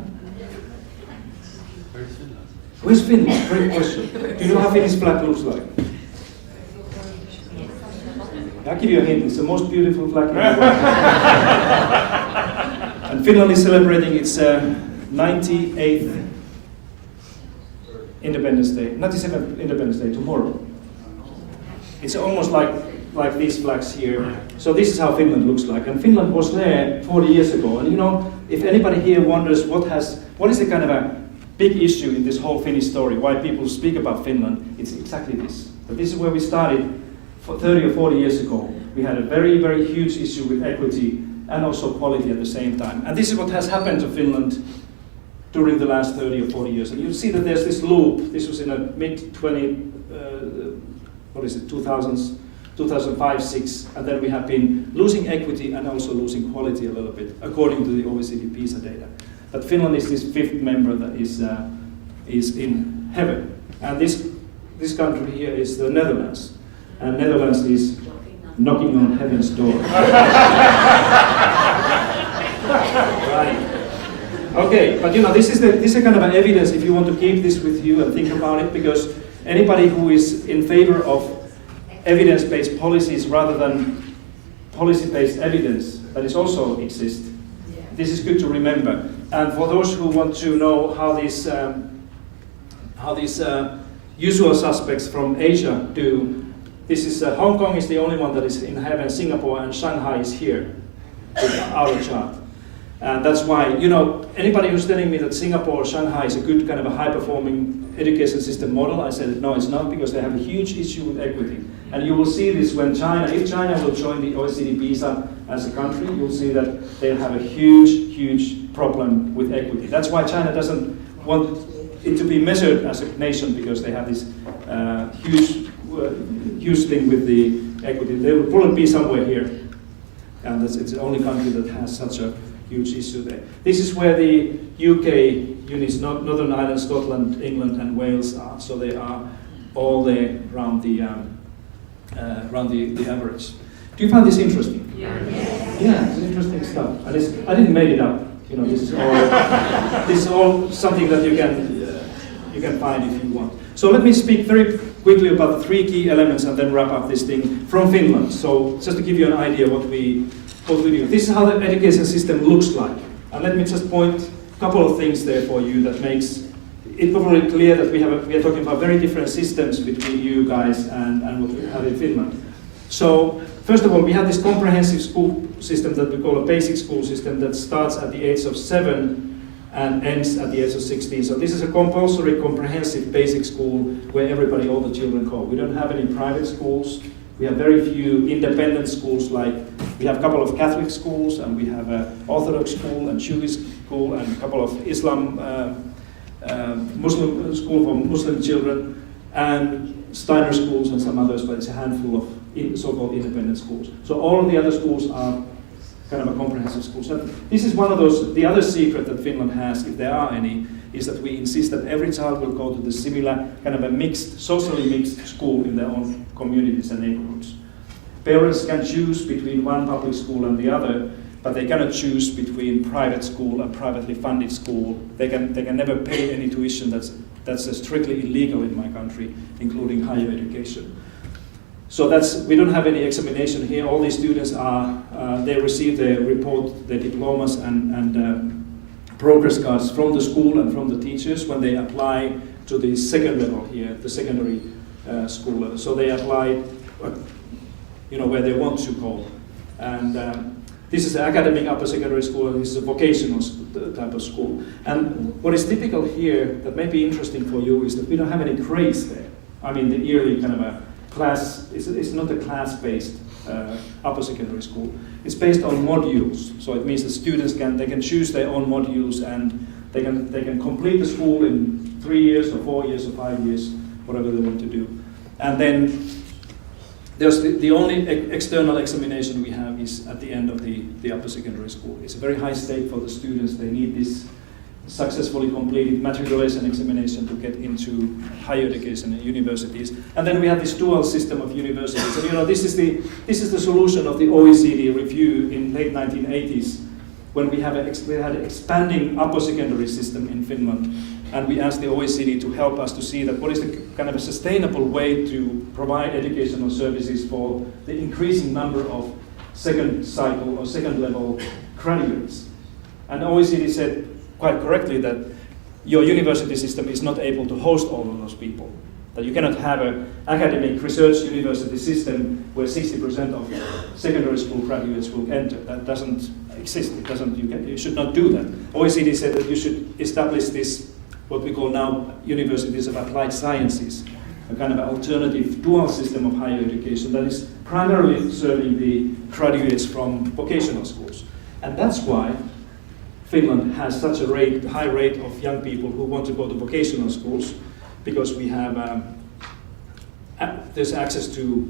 Where's Finland? Great question. Do you know how Finnish flag looks like? I'll give you a hint, it's the most beautiful flag in the world. And Finland is celebrating its 98th Independence Day, 97th Independence Day tomorrow. It's almost like these flags here. So this is how Finland looks like. And Finland was there 40 years ago. And you know, if anybody here wonders what is the kind of a big issue in this whole Finnish story, why people speak about Finland, it's exactly this. But this is where we started 30 or 40 years ago. We had a very, very huge issue with equity and also quality at the same time. And this is what has happened to Finland during the last 30 or 40 years. And you'll see that there's this loop. This was in the mid-20, 2000s, 2005, 6, and then we have been losing equity and also losing quality a little bit, according to the OECD PISA data. But Finland is this fifth member that is is in heaven. And this country here is the Netherlands. And Netherlands is knocking on heaven's door. Right. Okay, but this is a kind of an evidence if you want to keep this with you and think about it, because anybody who is in favor of evidence-based policies rather than policy-based evidence that is also exists, this is good to remember. And for those who want to know how these usual suspects from Asia do, this is Hong Kong is the only one that is in heaven, Singapore and Shanghai is here with our chart. And that's why, anybody who's telling me that Singapore or Shanghai is a good kind of a high-performing education system model, I said, no, it's not, because they have a huge issue with equity. And you will see this when if China will join the OECD visa as a country, you'll see that they'll have a huge, huge problem with equity. That's why China doesn't want it to be measured as a nation, because they have this huge thing with the equity. They will probably be somewhere here. And it's the only country that has such a huge issue there. This is where the UK units, Northern Ireland, Scotland, England and Wales are. So they are all there around the average. Do you find this interesting? Yeah, it's interesting stuff. And I didn't make it up. This is all something that you can find if you want. So let me speak very quickly about the 3 key elements and then wrap up this thing from Finland. So just to give you an idea what we do. This is how the education system looks like. And let me just point a couple of things there for you that makes it probably clear that we are talking about very different systems between you guys and what we have in Finland. So first of all, we have this comprehensive school system that we call a basic school system that starts at the age of 7 and ends at the age of 16. So this is a compulsory comprehensive basic school where everybody, all the children go. We don't have any private schools. We have very few independent schools, like we have a couple of Catholic schools, and we have an Orthodox school and Jewish school, and a couple of Islam Muslim school for Muslim children, and Steiner schools and some others, but it's a handful of so-called independent schools. So all of the other schools are kind of a comprehensive school. So this is one of those, the other secret that Finland has, if there are any, is that we insist that every child will go to the similar, kind of a mixed, socially mixed school in their own communities and neighborhoods. Parents can choose between one public school and the other, but they cannot choose between private school and privately funded school. They can never pay any tuition. That's strictly illegal in my country, including higher education. So we don't have any examination here. All these students they receive their report, their diplomas and progress cards from the school and from the teachers when they apply to the second level here, the secondary school level. So they apply, where they want to go. And this is an academic upper secondary school, and this is a vocational type of school. And what is typical here that may be interesting for you is that we don't have any grades there. I mean, the yearly kind of a class, it's not a class-based upper secondary school. It's based on modules. So it means the students can choose their own modules, and they can complete the school in 3 years or 4 years or 5 years, whatever they want to do. And then there's the only external examination we have is at the end of the upper secondary school. It's a very high stake for the students. They need this successfully completed matriculation examination to get into higher education and universities. And then we have this dual system of universities. And this is the solution of the OECD review in late 1980s, when we had an expanding upper secondary system in Finland. And we asked the OECD to help us to see that what is the kind of a sustainable way to provide educational services for the increasing number of second cycle or second level graduates. And the OECD said quite correctly that your university system is not able to host all of those people. That you cannot have an academic research university system where 60% of secondary school graduates will enter. That doesn't exist. You should not do that. OECD said that you should establish this, what we call now universities of applied sciences, a kind of alternative dual system of higher education that is primarily serving the graduates from vocational schools. And that's why Finland has such a high rate of young people who want to go to vocational schools, because we have there's access to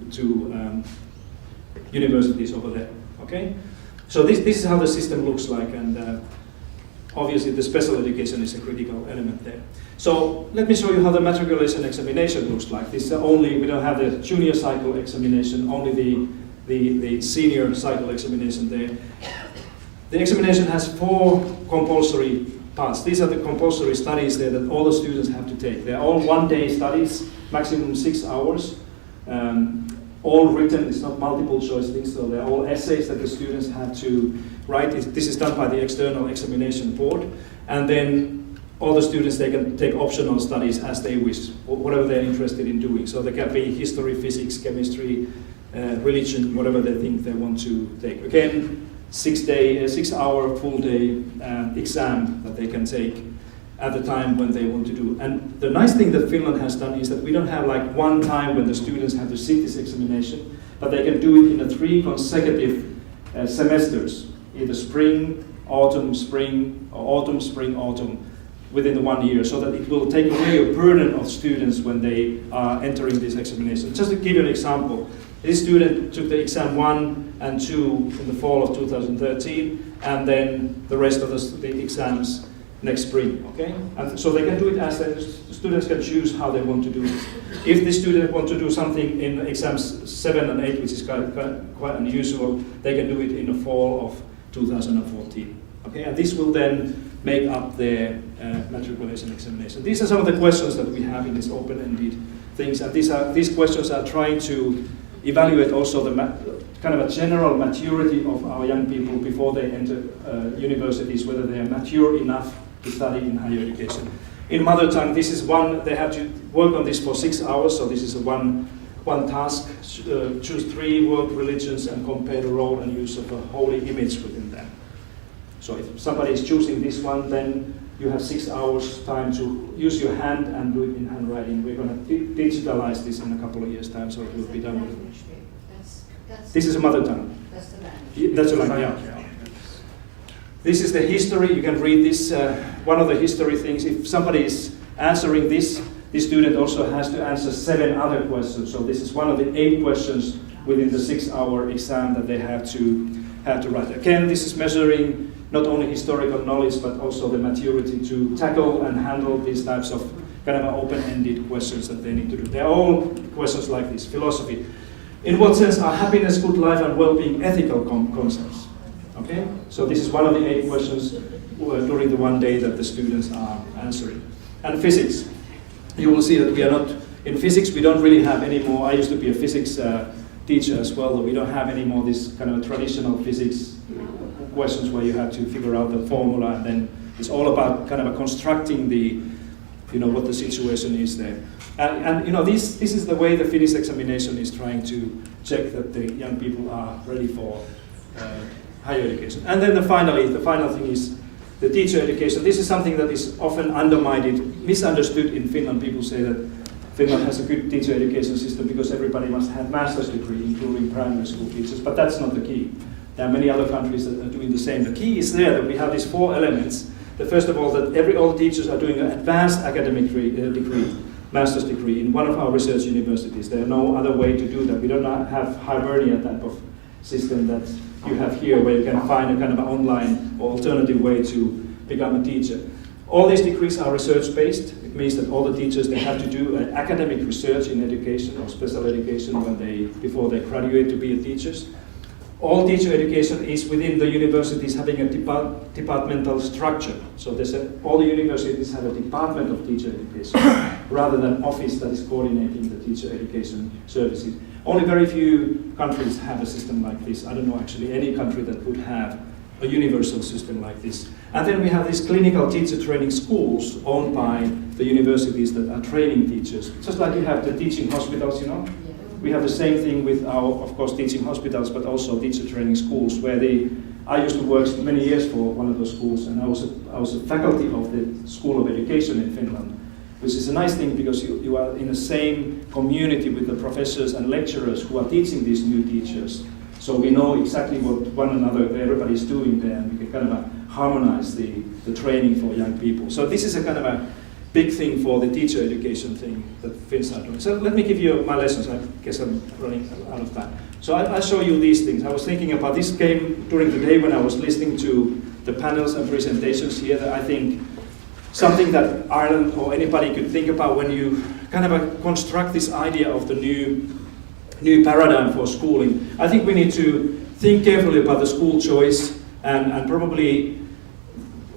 universities over there. Okay, so this is how the system looks like, and obviously the special education is a critical element there. So let me show you how the matriculation examination looks like. This only, we don't have the junior cycle examination, only the senior cycle examination there. The examination has 4 compulsory parts. These are the compulsory studies there that all the students have to take. They're all one-day studies, maximum 6 hours. All written, it's not multiple choice things, so they're all essays that the students have to write. This is done by the external examination board. And then all the students, they can take optional studies as they wish, whatever they're interested in doing. So they can be history, physics, chemistry, religion, whatever they think they want to take. Again, 6-hour full day exam that they can take at the time when they want to do. And the nice thing that Finland has done is that we don't have like one time when the students have to sit this examination, but they can do it in 3 consecutive semesters, either spring, autumn, spring, or autumn, spring, autumn, within the 1 year, so that it will take away a burden of students when they are entering this examination. Just to give you an example, this student took the exam 1 and 2 in the fall of 2013, and then the rest of the exams next spring, okay? And so they can do it as the students can choose how they want to do this. If the student want to do something in exams 7 and 8, which is quite unusual, they can do it in the fall of 2014, okay? And this will then make up their matriculation examination. These are some of the questions that we have in this open-ended things, and these questions are trying to evaluate also the kind of a general maturity of our young people before they enter universities, whether they are mature enough to study in higher education. In mother tongue, this is one, they have to work on this for 6 hours, so this is one task, choose 3 world religions and compare the role and use of a holy image within them. So if somebody is choosing this one, then you have 6 hours time to use your hand and do it in handwriting. We're going to digitalize this in a couple of years' time, so it will be done with it. This is a mother tongue. That's the language. That's a language, yeah. This is the history. You can read this. One of the history things, if somebody is answering this student also has to answer 7 other questions. So this is one of the 8 questions within the 6-hour exam that they have to write. Again, this is measuring not only historical knowledge, but also the maturity to tackle and handle these types of kind of open-ended questions that they need to do. They're all questions like this. Philosophy. In what sense are happiness, good life, and well-being ethical concepts? Okay? So this is one of the 8 questions during the one day that the students are answering. And physics. You will see that we are not, in physics we don't really have any more, I used to be a physics teacher as well, but we don't have any more this kind of traditional physics questions where you have to figure out the formula, and then it's all about kind of constructing the, what the situation is there. And this is the way the Finnish examination is trying to check that the young people are ready for higher education. And then the final thing is the teacher education. This is something that is often undermined, misunderstood in Finland. People say that Finland has a good teacher education system because everybody must have master's degree, including primary school teachers, but that's not the key. There are many other countries that are doing the same. The key is there that we have these 4 elements. First of all, that all the teachers are doing an advanced academic degree, master's degree, in one of our research universities. There are no other way to do that. We don't have Hibernia type of system that you have here, where you can find a kind of an online or alternative way to become a teacher. All these degrees are research-based. It means that all the teachers, they have to do academic research in education or special education before they graduate to be teachers. All teacher education is within the universities having a departmental structure. So all the universities have a department of teacher education rather than office that is coordinating the teacher education services. Only very few countries have a system like this. I don't know actually any country that would have a universal system like this. And then we have these clinical teacher training schools owned by the universities that are training teachers. Just like you have the teaching hospitals, We have the same thing with our, of course, teaching hospitals, but also teacher training schools, where I used to work many years for one of those schools, and I was a faculty of the School of Education in Finland, which is a nice thing because you are in the same community with the professors and lecturers who are teaching these new teachers. So we know exactly what one another, everybody is doing there, and we can kind of harmonize the training for young people. So this is a kind of a big thing for the teacher education thing that Finns are doing. So let me give you my lessons. I guess I'm running out of time. So I'll show you these things. I was thinking about this came during the day when I was listening to the panels and presentations here, that I think something that Ireland or anybody could think about when you kind of construct this idea of the new paradigm for schooling. I think we need to think carefully about the school choice and probably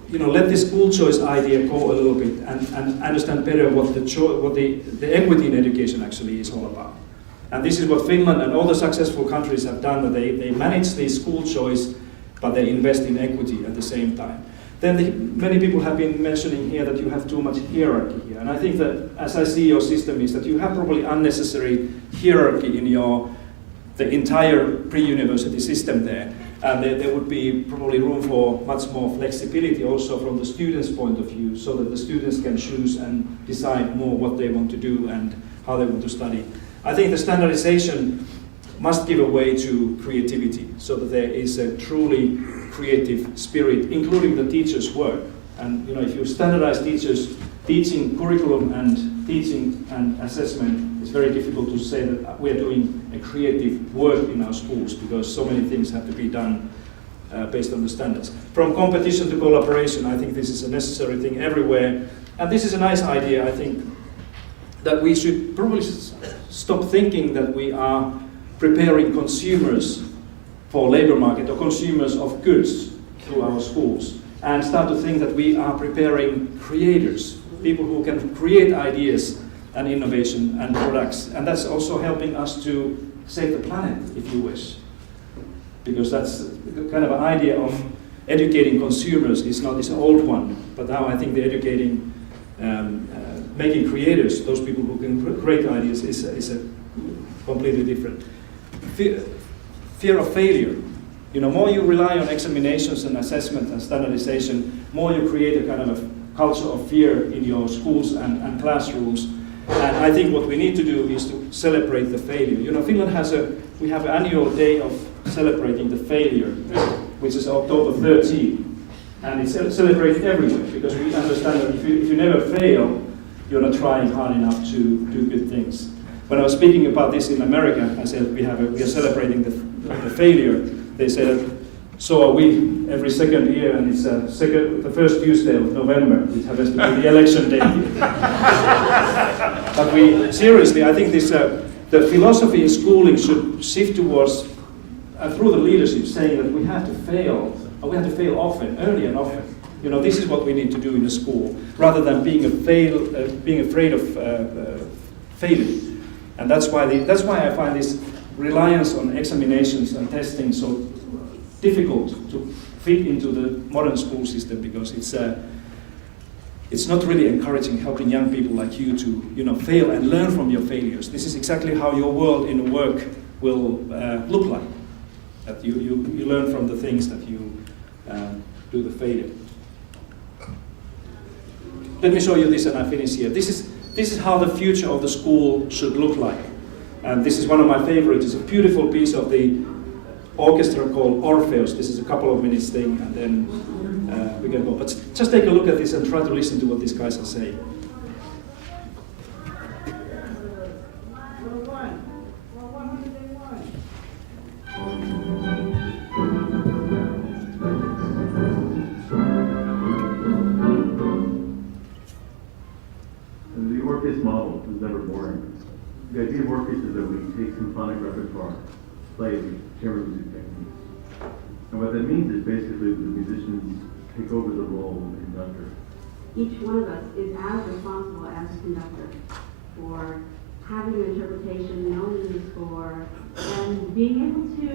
let the school choice idea go a little bit and understand better what the equity in education actually is all about. And this is what Finland and all the successful countries have done, that they manage the school choice, but they invest in equity at the same time. Then many people have been mentioning here that you have too much hierarchy here. And I think that, as I see your system, is that you have probably unnecessary hierarchy in the entire pre-university system there. And there would be probably room for much more flexibility also from the students' point of view, so that the students can choose and decide more what they want to do and how they want to study. I think the standardization must give way to creativity, so that there is a truly creative spirit, including the teachers' work. And if you standardize teachers' teaching curriculum and teaching and assessment, it's very difficult to say that we are doing a creative work in our schools, because so many things have to be done based on the standards. From competition to collaboration, I think this is a necessary thing everywhere. And this is a nice idea, I think, that we should probably stop thinking that we are preparing consumers for labor market or consumers of goods through our schools, and start to think that we are preparing creators, people who can create ideas and innovation and products. And that's also helping us to save the planet, if you wish. Because that's kind of an idea of educating consumers is not this old one, but now I think the educating, making creators, those people who can create ideas, is a completely different. Fear of failure. More you rely on examinations and assessment and standardization, more you create a kind of a culture of fear in your schools and classrooms. And I think what we need to do is to celebrate the failure. Finland we have an annual day of celebrating the failure, which is October 13th. And it's celebrated everywhere, because we understand that if you never fail, you're not trying hard enough to do good things. When I was speaking about this in America, I said we are celebrating the failure. They said, so are we every second year, and it's the first Tuesday of November, which happens to be the election day. But seriously, I think the philosophy in schooling should shift towards, through the leadership, saying that we have to fail, and we have to fail often, early and often. This is what we need to do in the school, rather than being afraid of failure. And that's why I find this reliance on examinations and testing so difficult to fit into the modern school system, because it's not really encouraging, helping young people like you to fail and learn from your failures. This is exactly how your world in work will look like. That you learn from the things that you do the failure. Let me show you this, and I finish here. This is how the future of the school should look like. And this is one of my favorites. It's a beautiful piece of the orchestra called Orpheus. This is a couple of minutes thing, and then we can go. But just take a look at this and try to listen to what these guys are saying. The Orpheus model was never boring. The idea of Orpheus is that we take symphonic repertoire, play chamber music techniques. And what that means is basically the musicians take over the role of the conductor. Each one of us is as responsible as a conductor for having an interpretation, knowing the score, and being able to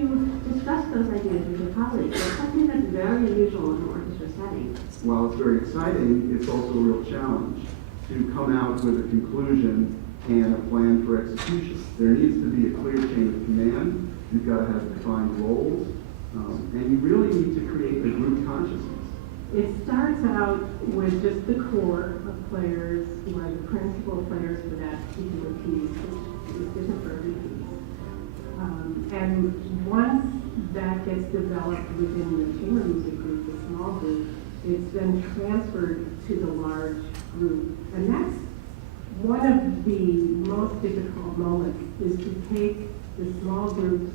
discuss those ideas with your colleagues. It's something that's very unusual in an orchestra setting. While it's very exciting, it's also a real challenge to come out with a conclusion and a plan for execution. There needs to be a clear chain of command. You've got to have defined roles, and you really need to create a group consciousness. It starts out with just the core of players who are the principal players for that particular piece, which is different for every piece. And once that gets developed within the chamber music group, the small group, it's then transferred to the large group. And that's one of the most difficult moments, is to take the small group's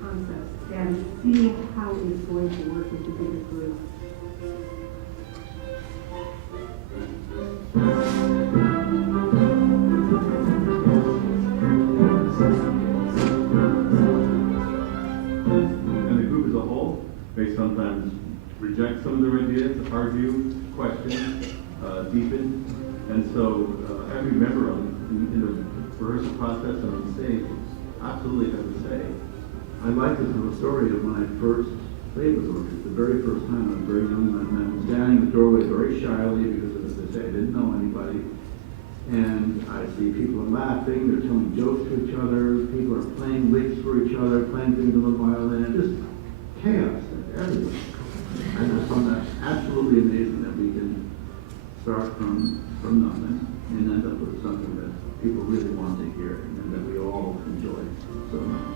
concepts and see how it's going to work with the bigger group. sometimes reject some of their ideas, argue, question, deepen. And so every member in the rehearsal process and on stage absolutely has a say. I like to tell a story of when I first played with orchestra, the very first time. I was very young, and I was standing in the doorway very shyly because, as I say, I didn't know anybody. And I see people are laughing, they're telling jokes to each other, people are playing licks for each other, playing things on the violin, and just chaos everywhere. I just found that absolutely amazing that we can start from nothing and end up with something that people really want to hear and that we all enjoy so much.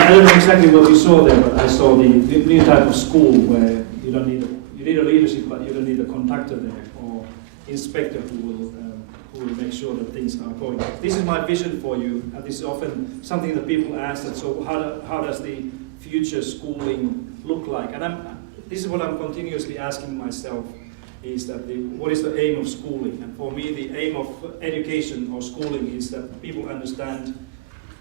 I don't know exactly what you saw there, but I saw the new type of school where you need a leadership, but you don't need a conductor there or inspector who will make sure that things are going. This is my vision for you, and this is often something that people ask. That so how does the future schooling look like? And this is what I'm continuously asking myself: is that what is the aim of schooling? And for me, the aim of education or schooling is that people understand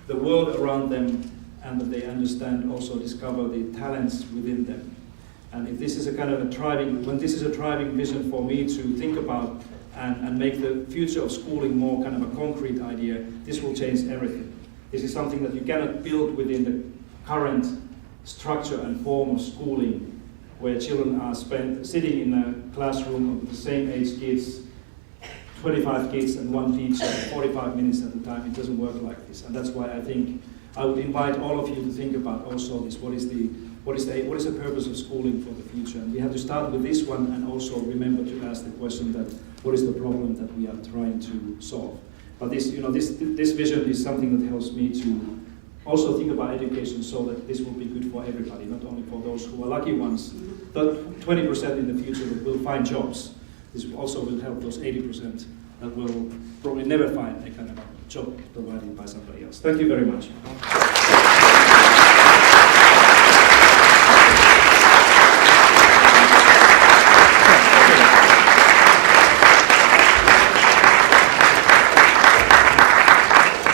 the world around them, and that they understand, also discover the talents within them. And if this is a kind of when this is a driving vision for me to think about and make the future of schooling more kind of a concrete idea, this will change everything. This is something that you cannot build within the current structure and form of schooling, where children are sitting in a classroom of the same age kids, 25 kids and one teacher, 45 minutes at a time. It doesn't work like this. And that's why I think I would invite all of you to think about also this: what is the purpose of schooling for the future? And we have to start with this one, and also remember to ask the question that what is the problem that we are trying to solve? But this vision is something that helps me to also think about education, so that this will be good for everybody, not only for those who are lucky ones. That 20% in the future that will find jobs. This also will help those 80% that will probably never find a kind of a job provided by somebody else. Thank you very much.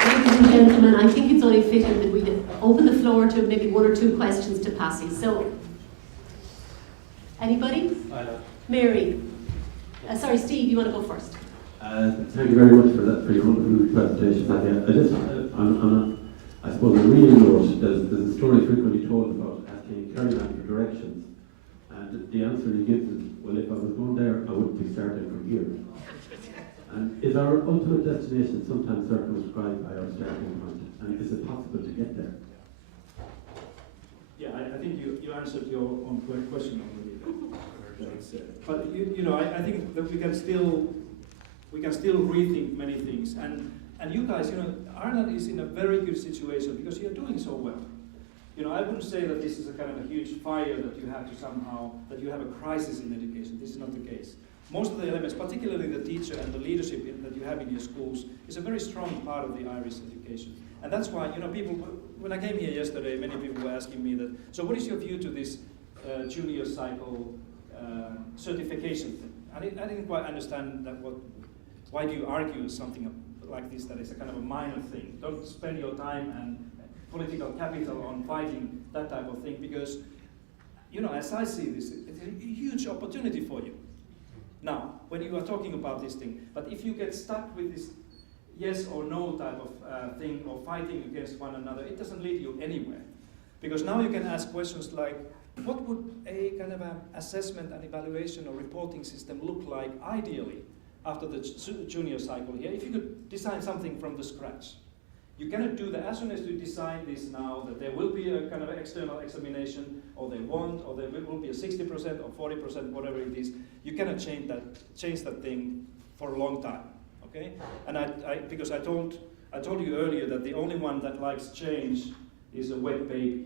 Ladies and gentlemen, I think it's only fitting that we open the floor to maybe one or two questions to Pasi. So, anybody? Mary. Sorry, Steve, you want to go first? Thank you very much for your wonderful presentation. I suppose on a reading note, there's a story frequently told about asking Caroline for directions, and the answer he gives is, well, if I was going there, I wouldn't be starting from here. And is our ultimate destination sometimes circumscribed by our starting point, and is it possible to get there? Yeah, I think you answered your own question already. But I think that we can still rethink many things. And you guys, Arnold is in a very good situation because you're doing so well. I wouldn't say that this is a kind of a huge fire that you have to that you have a crisis in education. This is not the case. Most of the elements, particularly the teacher and the leadership that you have in your schools, is a very strong part of the Irish education. And that's why, people, when I came here yesterday, many people were asking me that, so what is your view to this junior cycle certification thing? I didn't quite understand that. Why do you argue something like this that is a kind of a minor thing? Don't spend your time and political capital on fighting that type of thing, because, as I see this, it's a huge opportunity for you. Now, when you are talking about this thing, but if you get stuck with this yes or no type of thing, or fighting against one another, it doesn't lead you anywhere. Because now you can ask questions like, what would a kind of an assessment and evaluation or reporting system look like ideally after the junior cycle here, if you could design something from the scratch? You cannot do that. As soon as you design this now, that there will be a kind of external examination, or there won't, or there will be a 60% or 40%, whatever it is, you cannot change that thing for a long time, okay? And because I told you earlier that the only one that likes change is a wet baby.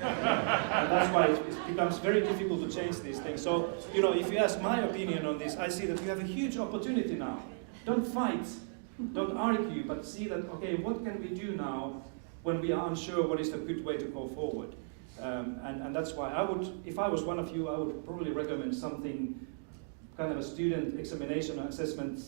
And that's why it becomes very difficult to change these things. So, if you ask my opinion on this, I see that you have a huge opportunity now. Don't fight, don't argue, but see that, okay, what can we do now when we are unsure what is the good way to go forward? And that's why I would, if I was one of you, I would probably recommend something, kind of a student examination assessment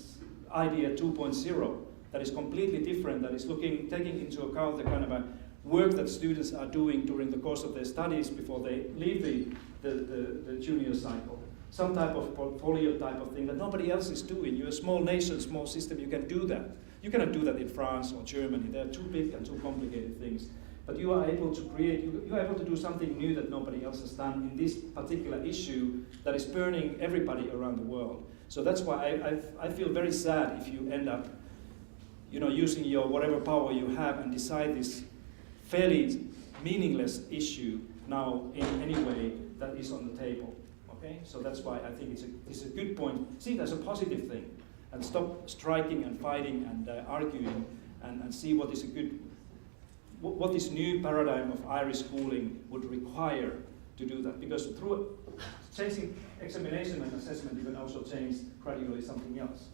idea 2.0, that is completely different, that is taking into account the kind of a work that students are doing during the course of their studies before they leave the junior cycle. Some type of portfolio type of thing that nobody else is doing. You're a small nation, small system, you can do that. You cannot do that in France or Germany. They're too big and too complicated things. But you are able to create, you are able to do something new that nobody else has done in this particular issue that is burning everybody around the world. So that's why I feel very sad if you end up, using your whatever power you have and decide this fairly meaningless issue now in any way that is on the table. Okay? So that's why I think it's a good point. See it as a positive thing and stop striking and fighting and arguing and see what is what this new paradigm of Irish schooling would require to do that. Because through changing examination and assessment, you can also change gradually something else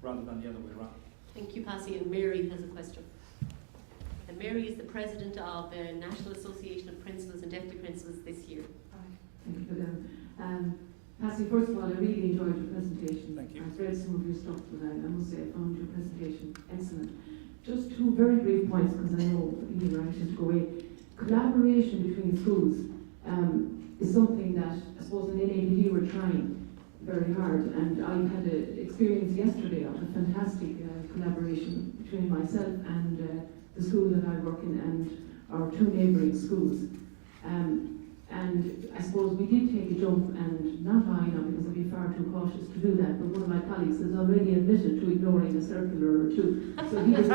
rather than the other way around. Thank you, Pasi. And Mary has a question. And Mary is the president of the National Association of Principals and Deputy Principals this year. Thank you for that. Pasi, first of all, I really enjoyed your presentation. Thank you. I've read some of your stuff, but I must say I found your presentation excellent. Just two very brief points, because I know you're anxious to go away. Collaboration between schools is something that I suppose in NABD we're trying very hard, and I had an experience yesterday of a fantastic collaboration between myself and the school that I work in and our two neighbouring schools. And I suppose we did take a jump, and not I now, because I'd be far too cautious to do that, but one of my colleagues has already admitted to ignoring a circular or two. So he was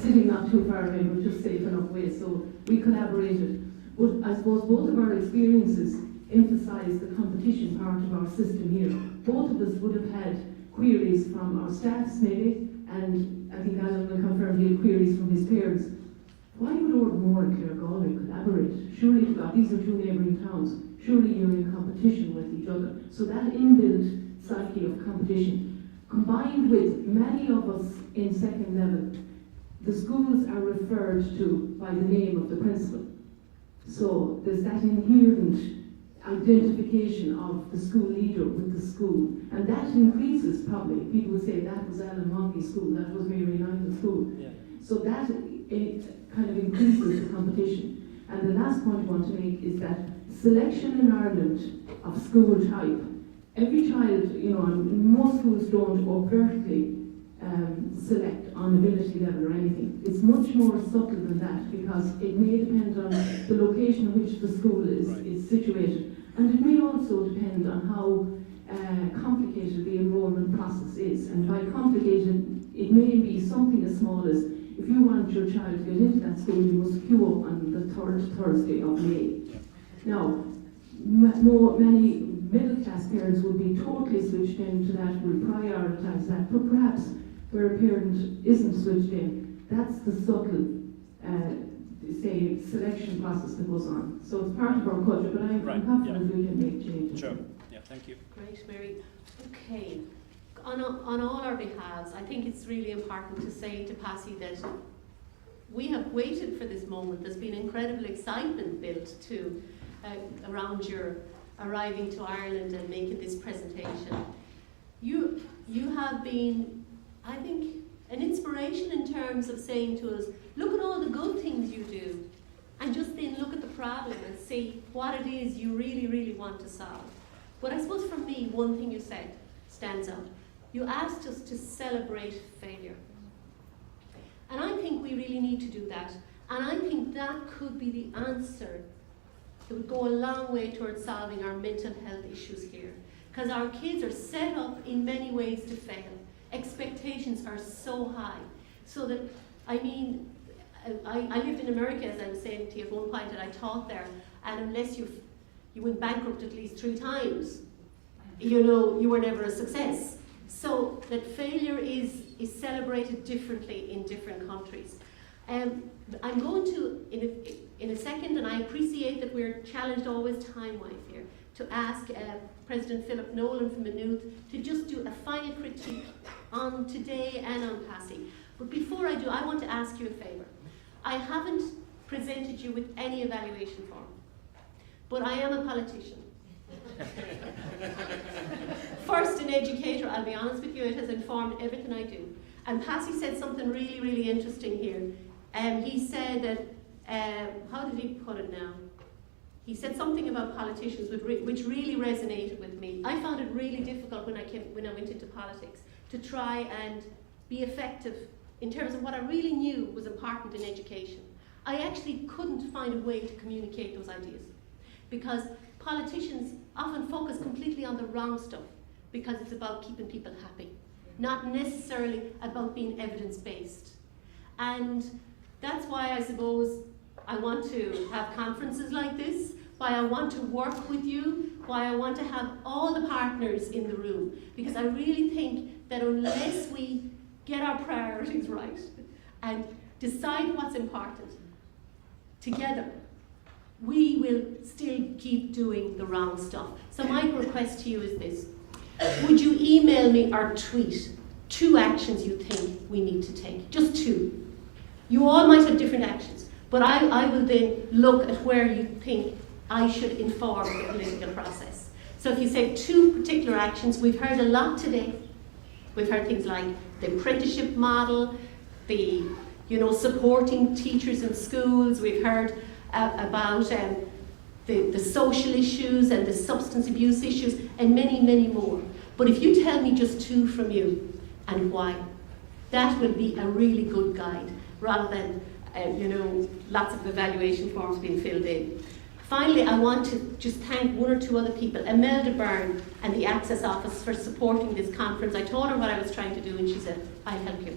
sitting not too far away, but just safe enough way. So we collaborated. But I suppose both of our experiences emphasise the competition part of our system here. Both of us would have had queries from our staffs maybe, and I think Alan will confirm he had queries from his peers. Why would Ardmore and Claregalway collaborate? Surely, God, these are two neighbouring towns. Surely you're in competition with each other. So that inbuilt psyche of competition, combined with many of us in second level, the schools are referred to by the name of the principal. So there's that inherent identification of the school leader with the school, and that increases probably. People would say that was Alan Monkey's school, that was Mary Nigel's school. Yeah. So that kind of increases the competition. And the last point I want to make is that selection in Ireland of school type, every child, and most schools don't overtly select on ability level or anything. It's much more subtle than that, because it may depend on the location in which the school is situated, and it may also depend on how complicated the enrolment process is. And by complicated, it may be something as small as, if you want your child to get into that school, you must queue up on the third Thursday of May. Yeah. Now, many middle-class parents would be totally switched into that, will prioritise that, but perhaps where a parent isn't switched in, that's the subtle, selection process that goes on. So it's part of our culture, but I'm confident we can make changes. Sure. Yeah, thank you. Great, Mary. Okay. On all our behalves, I think it's really important to say to Pasi that we have waited for this moment. There's been incredible excitement built to around your arriving to Ireland and making this presentation. You have been, I think, an inspiration in terms of saying to us, look at all the good things you do, and just then look at the problem and see what it is you really, really want to solve. But I suppose for me, one thing you said stands out. You asked us to celebrate failure. And I think we really need to do that. And I think that could be the answer that would go a long way towards solving our mental health issues here. Because our kids are set up in many ways to fail. Expectations are so high. So that, I lived in America, as I was saying to you at one point, and I taught there, and unless you went bankrupt at least 3 times, you were never a success. So that failure is celebrated differently in different countries. I'm going to, in a second, and I appreciate that we're challenged always time-wise here, to ask President Philip Nolan from Maynooth to just do a final critique on today and on Pasi. But before I do, I want to ask you a favour. I haven't presented you with any evaluation form. but I am a politician. First, an educator, I'll be honest with you, it has informed everything I do. And Passy said something really, really interesting here. He said that, how did he put it now? He said something about politicians which really resonated with me. I found it really difficult when I went into politics to try and be effective in terms of what I really knew was important in education. I actually couldn't find a way to communicate those ideas because politicians often focus completely on the wrong stuff because it's about keeping people happy, not necessarily about being evidence-based. And that's why I suppose I want to have conferences like this, why I want to work with you, why I want to have all the partners in the room, because I really think that unless we get our priorities right and decide what's important together, we will still keep doing the wrong stuff. So my request to you is this. Would you email me or tweet 2 actions you think we need to take? Just 2. You all might have different actions, but I will then look at where you think I should inform the political process. So if you say 2 particular actions, we've heard a lot today. We've heard things like the apprenticeship model, the supporting teachers in schools. We've heard about the social issues and the substance abuse issues and many, many more. But if you tell me just 2 from you and why, that will be a really good guide rather than lots of evaluation forms being filled in. Finally, I want to just thank 1 or 2 other people, Imelda Byrne and the Access Office for supporting this conference. I told her what I was trying to do and she said, I'll help you.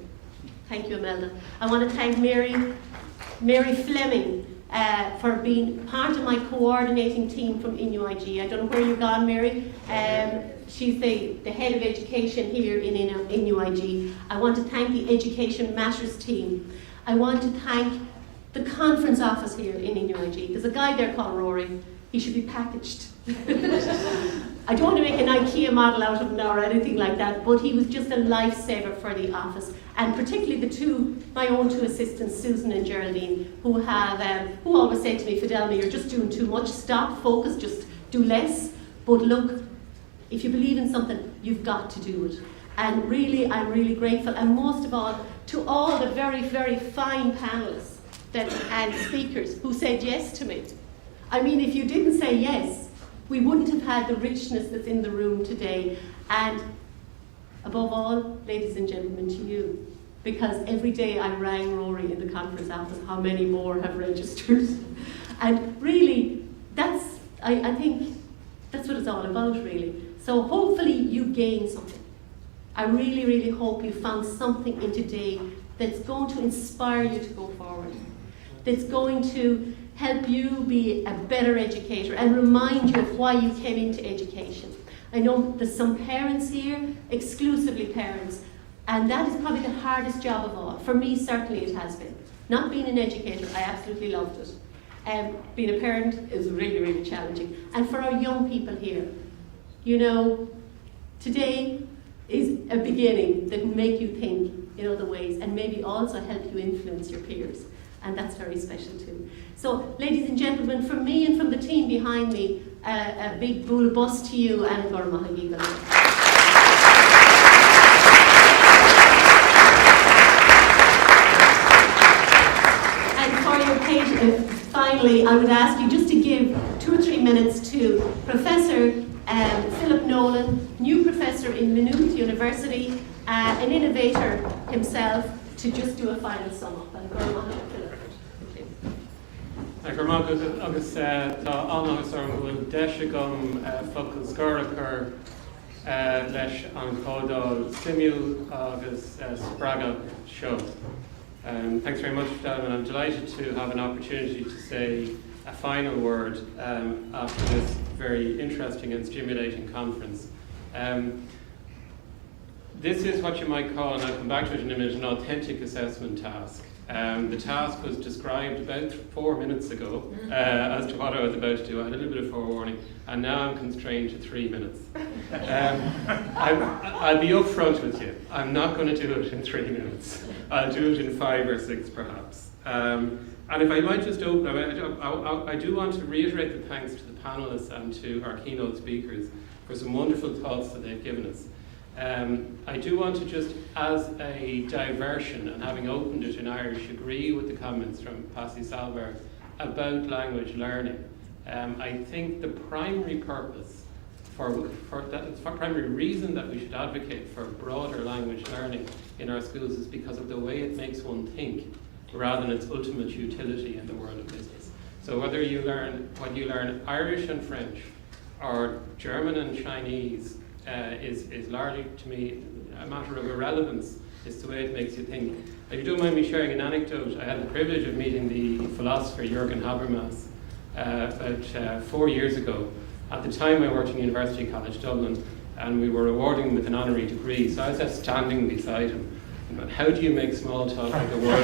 Thank you, Imelda. I want to thank Mary Fleming for being part of my coordinating team from INUIG. I don't know where you've gone, Mary. She's the head of education here in INUIG. I want to thank the Education Matters team. I want to thank the conference office here in INUIG. There's a guy there called Rory. He should be packaged. I don't want to make an IKEA model out of him now or anything like that, but he was just a lifesaver for the office. And particularly my own 2 assistants, Susan and Geraldine, who always say to me, Fidelma, you're just doing too much, stop, focus, just do less. But look, if you believe in something, you've got to do it. And really, I'm really grateful. And most of all, to all the very, very fine panelists and speakers who said yes to me. I mean, if you didn't say yes, we wouldn't have had the richness that's in the room today. And above all, ladies and gentlemen, to you. Because every day I rang Rory in the conference office, how many more have registered? And really, I think that's what it's all about, really. So hopefully you gain something. I really, really hope you found something in today that's going to inspire you to go forward, that's going to help you be a better educator and remind you of why you came into education. I know there's some parents here, exclusively parents, and that is probably the hardest job of all. For me, certainly it has been. Not being an educator, I absolutely loved it. Being a parent is really, really challenging. And for our young people here, today is a beginning that will make you think in other ways and maybe also help you influence your peers. And that's very special too. So, ladies and gentlemen, from me and from the team behind me, a big bula bus to you and a Gorma Hagiga. And for your patience, finally, I would ask you just to give 2 or 3 minutes to Professor Philip Nolan, new professor in Maynooth University, an innovator himself, to just do a final sum up. And Gorma Hagiga. Agus tá anagus ar an bhfuil deise gom focail scorachar leis an chódáil Simú agus Spraga show. Thanks very much, Fidelma, and I'm delighted to have an opportunity to say a final word after this very interesting and stimulating conference. This is what you might call, and I'll come back to it in a minute, an authentic assessment task. The task was described about 4 minutes ago as to what I was about to do. I had a little bit of forewarning, and now I'm constrained to 3 minutes. I'll be upfront with you. I'm not going to do it in 3 minutes. I'll do it in 5 or 6 perhaps. And if I might just open, I do want to reiterate the thanks to the panelists and to our keynote speakers for some wonderful thoughts that they've given us. I do want to just, as a diversion, and having opened it in Irish, agree with the comments from Pasi Sahlberg about language learning. I think the primary purpose the primary reason that we should advocate for broader language learning in our schools is because of the way it makes one think, rather than its ultimate utility in the world of business. So whether you learn Irish and French or German and Chinese is largely, to me, a matter of irrelevance. It's the way it makes you think. If you don't mind me sharing an anecdote, I had the privilege of meeting the philosopher Jürgen Habermas about 4 years ago. At the time I worked in University College Dublin, and we were awarding him with an honorary degree, so I was just standing beside him. How do you make small talk with the world?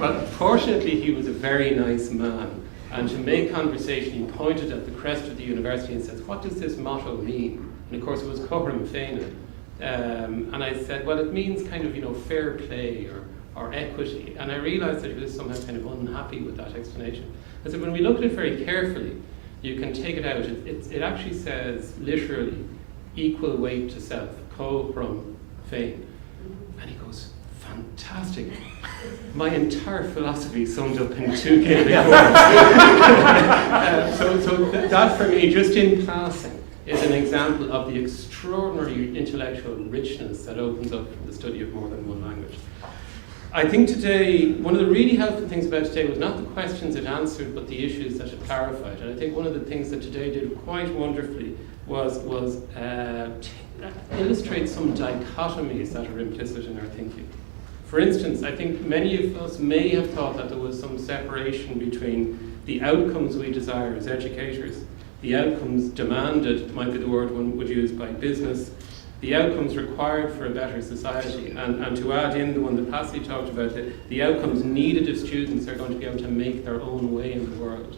But fortunately he was a very nice man, and to make conversation he pointed at the crest of the university and says, what does this motto mean? And of course it was Coram Féine. And I said, well, it means kind of, fair play or equity. And I realized that he was somehow kind of unhappy with that explanation. I said, when we look at it very carefully, you can take it out. It actually says, literally, equal weight to self, Coram Féine. And he goes, fantastic. My entire philosophy summed up in 2 Gaelic words. So that for me, just in passing, is an example of the extraordinary intellectual richness that opens up from the study of more than one language. I think today, one of the really helpful things about today was not the questions it answered, but the issues that it clarified. And I think one of the things that today did quite wonderfully was illustrate some dichotomies that are implicit in our thinking. For instance, I think many of us may have thought that there was some separation between the outcomes we desire as educators, the outcomes demanded, might be the word one would use, by business, the outcomes required for a better society, and to add in the one that Pasi talked about, the outcomes needed if students are going to be able to make their own way in the world.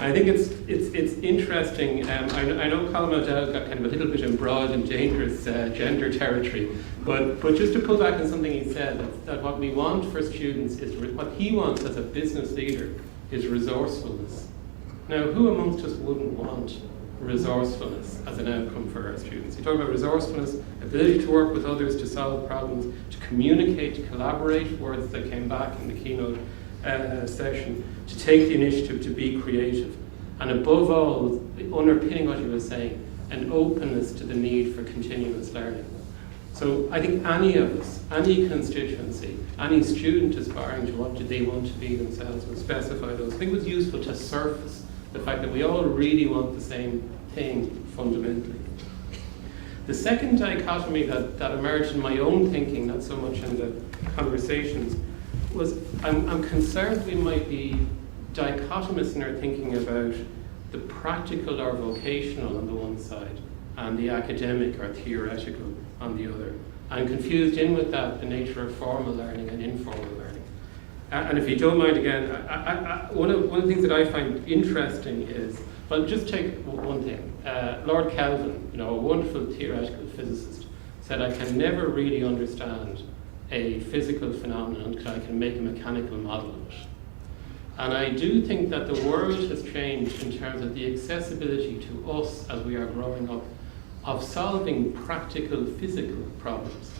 I think it's interesting. I know Colm O'Dowd got kind of a little bit embroiled in dangerous gender territory, but just to pull back on something he said, that what we want for students is, what he wants as a business leader is resourcefulness. Now, who amongst us wouldn't want resourcefulness as an outcome for our students? You talk about resourcefulness, ability to work with others to solve problems, to communicate, to collaborate, words that came back in the keynote session, to take the initiative, to be creative, and above all, underpinning what he was saying, an openness to the need for continuous learning. So I think any of us, any constituency, any student aspiring to what do they want to be themselves will specify those. I think it was useful to surface the fact that we all really want the same thing fundamentally. The second dichotomy that emerged in my own thinking, not so much in the conversations, was I'm concerned we might be dichotomous in our thinking about the practical or vocational on the one side and the academic or theoretical on the other, and confused in with that the nature of formal learning and informal learning. And if you don't mind, again, one of the things that I find interesting is, well, just take one thing. Lord Kelvin, a wonderful theoretical physicist, said, I can never really understand a physical phenomenon until I can make a mechanical model of it. And I do think that the world has changed in terms of the accessibility to us as we are growing up of solving practical physical problems.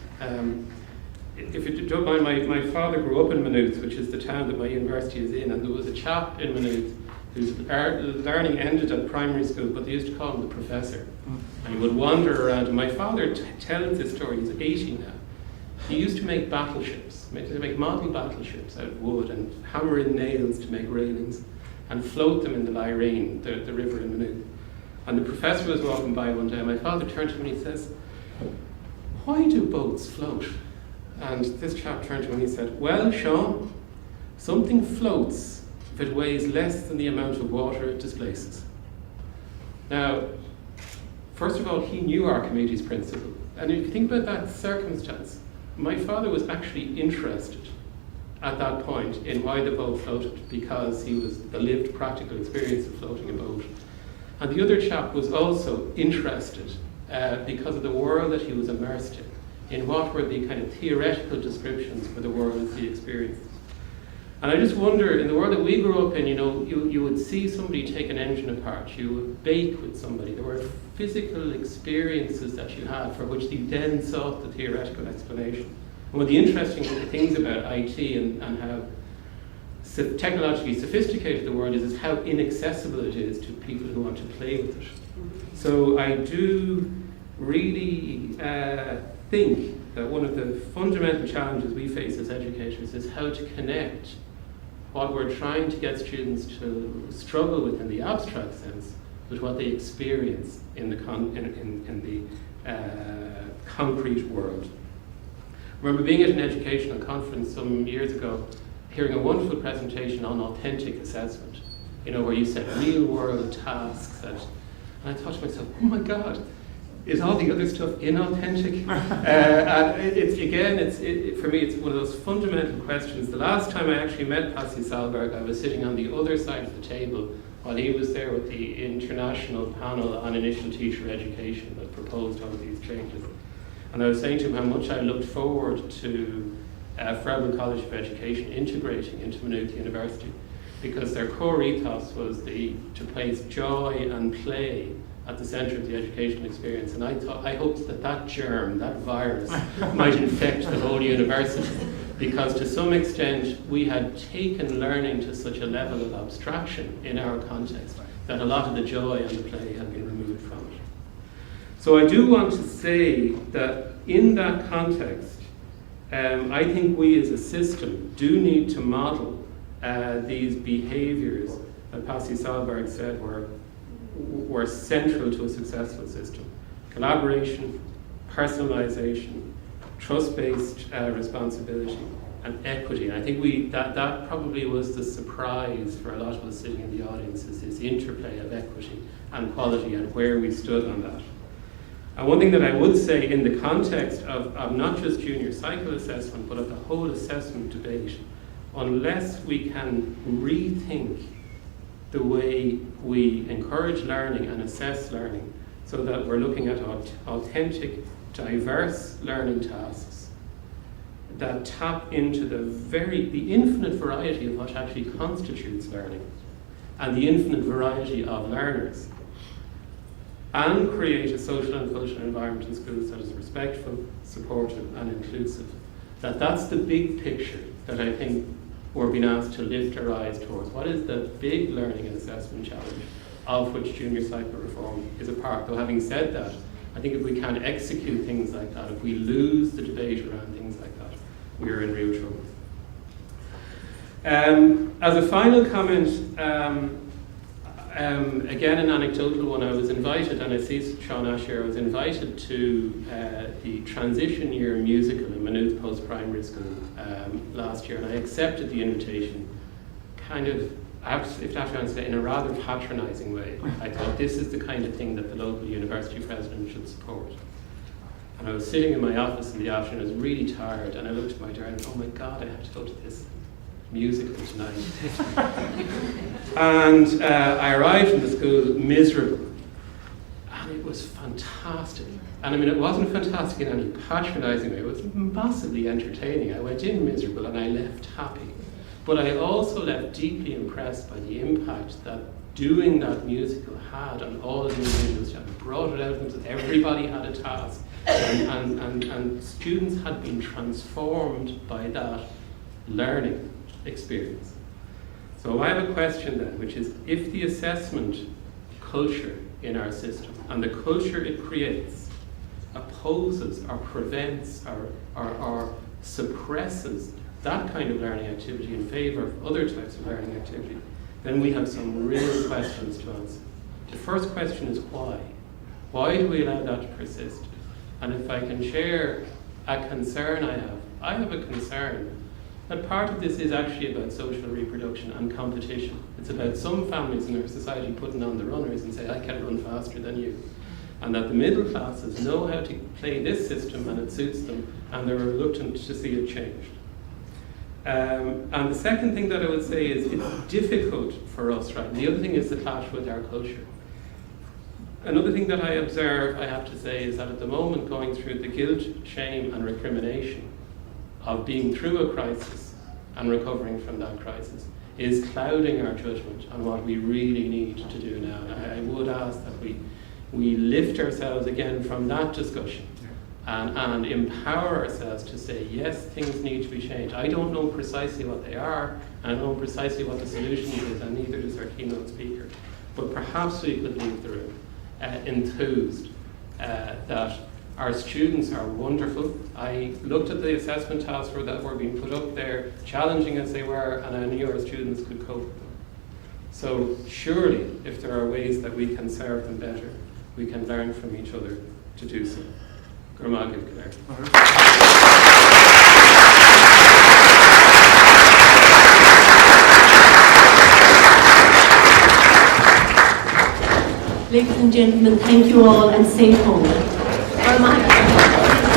If you don't mind, my father grew up in Maynooth, which is the town that my university is in, and there was a chap in Maynooth whose learning ended at primary school, but they used to call him the professor. And he would wander around, and my father tells this story, he's 80 now. He used to make battleships, to make model battleships out of wood and hammer in nails to make railings and float them in the Lyrene, the river in Maynooth. And the professor was walking by one day, and my father turned to him and he says, why do boats float? And this chap turned to him and he said, well, Sean, something floats if it weighs less than the amount of water it displaces. Now, first of all, he knew Archimedes' principle. And if you think about that circumstance, my father was actually interested at that point in why the boat floated, because he was the lived practical experience of floating a boat. And the other chap was also interested because of the world that he was immersed in what were the kind of theoretical descriptions for the world as he experienced. And I just wonder, in the world that we grew up in, you would see somebody take an engine apart, you would bake with somebody. There were physical experiences that you had for which you then sought the theoretical explanation. And one of the interesting things about IT and how technologically sophisticated the world is how inaccessible it is to people who want to play with it. So I do really think that one of the fundamental challenges we face as educators is how to connect what we're trying to get students to struggle with in the abstract sense with what they experience in the concrete world. I remember being at an educational conference some years ago, hearing a wonderful presentation on authentic assessment, where you set real world tasks, and I thought to myself, oh my God, is all the other stuff inauthentic? And for me, it's one of those fundamental questions. The last time I actually met Pasi Sahlberg, I was sitting on the other side of the table while he was there with the international panel on initial teacher education that proposed all of these changes. And I was saying to him how much I looked forward to Sahlberg College of Education integrating into Maynooth University, because their core ethos was to place joy and play at the centre of the educational experience. And I hoped that germ, that virus, might infect the whole university, because to some extent we had taken learning to such a level of abstraction in our context that a lot of the joy and the play had been removed from it. So I do want to say that in that context, I think we as a system do need to model these behaviours that Pasi Sahlberg said were central to a successful system. Collaboration, personalisation, trust-based responsibility, and equity. And I think that probably was the surprise for a lot of us sitting in the audience, is this interplay of equity and quality and where we stood on that. And one thing that I would say in the context of not just junior cycle assessment, but of the whole assessment debate, unless we can rethink the way we encourage learning and assess learning, so that we're looking at authentic, diverse learning tasks that tap into the infinite variety of what actually constitutes learning, and the infinite variety of learners, and create a social and cultural environment in schools that is respectful, supportive, and inclusive. That's the big picture that I think we're being asked to lift our eyes towards. What is the big learning and assessment challenge of which junior cycle reform is a part? Though having said that, I think if we can't execute things like that, if we lose the debate around things like that, we are in real trouble. As a final comment, again an anecdotal one, I was invited, and I see Sean Ash here, I was invited to the transition year musical in Maynooth Post-Primary School last year, and I accepted the invitation kind of, if that's what I'm saying, in a rather patronising way. I thought this is the kind of thing that the local university president should support. And I was sitting in my office in the afternoon, I was really tired, and I looked at my diary and oh my God, I have to go to this musical tonight. And I arrived in the school miserable, and it was fantastic. And I mean, it wasn't fantastic in any patronising way, it was massively entertaining. I went in miserable and I left happy. But I also left deeply impressed by the impact that doing that musical had on all of the individuals. I brought it out of them, everybody had a task, and students had been transformed by that learning experience. So I have a question then, which is, if the assessment culture in our system and the culture it creates opposes or prevents or suppresses that kind of learning activity in favour of other types of learning activity, then we have some real questions to answer. The first question is why? Why do we allow that to persist? And if I can share a concern I have a concern that part of this is actually about social reproduction and competition. It's about some families in our society putting on the runners and say, I can run faster than you. And that the middle classes know how to play this system and it suits them, and they're reluctant to see it changed. And the second thing that I would say is it's difficult for us, right? And the other thing is the clash with our culture. Another thing that I observe, I have to say, is that at the moment going through the guilt, shame and recrimination of being through a crisis and recovering from that crisis is clouding our judgment on what we really need to do now. I would ask that we lift ourselves again from that discussion and empower ourselves to say, yes, things need to be changed. I don't know precisely what they are, and I don't know precisely what the solution is, and neither does our keynote speaker. But perhaps we could leave the room enthused that our students are wonderful. I looked at the assessment tasks that were being put up there, challenging as they were, and I knew our students could cope with them. So surely, if there are ways that we can serve them better, we can learn from each other to do so. Gurmagid Kaler. Ladies and gentlemen, thank you all and safe home.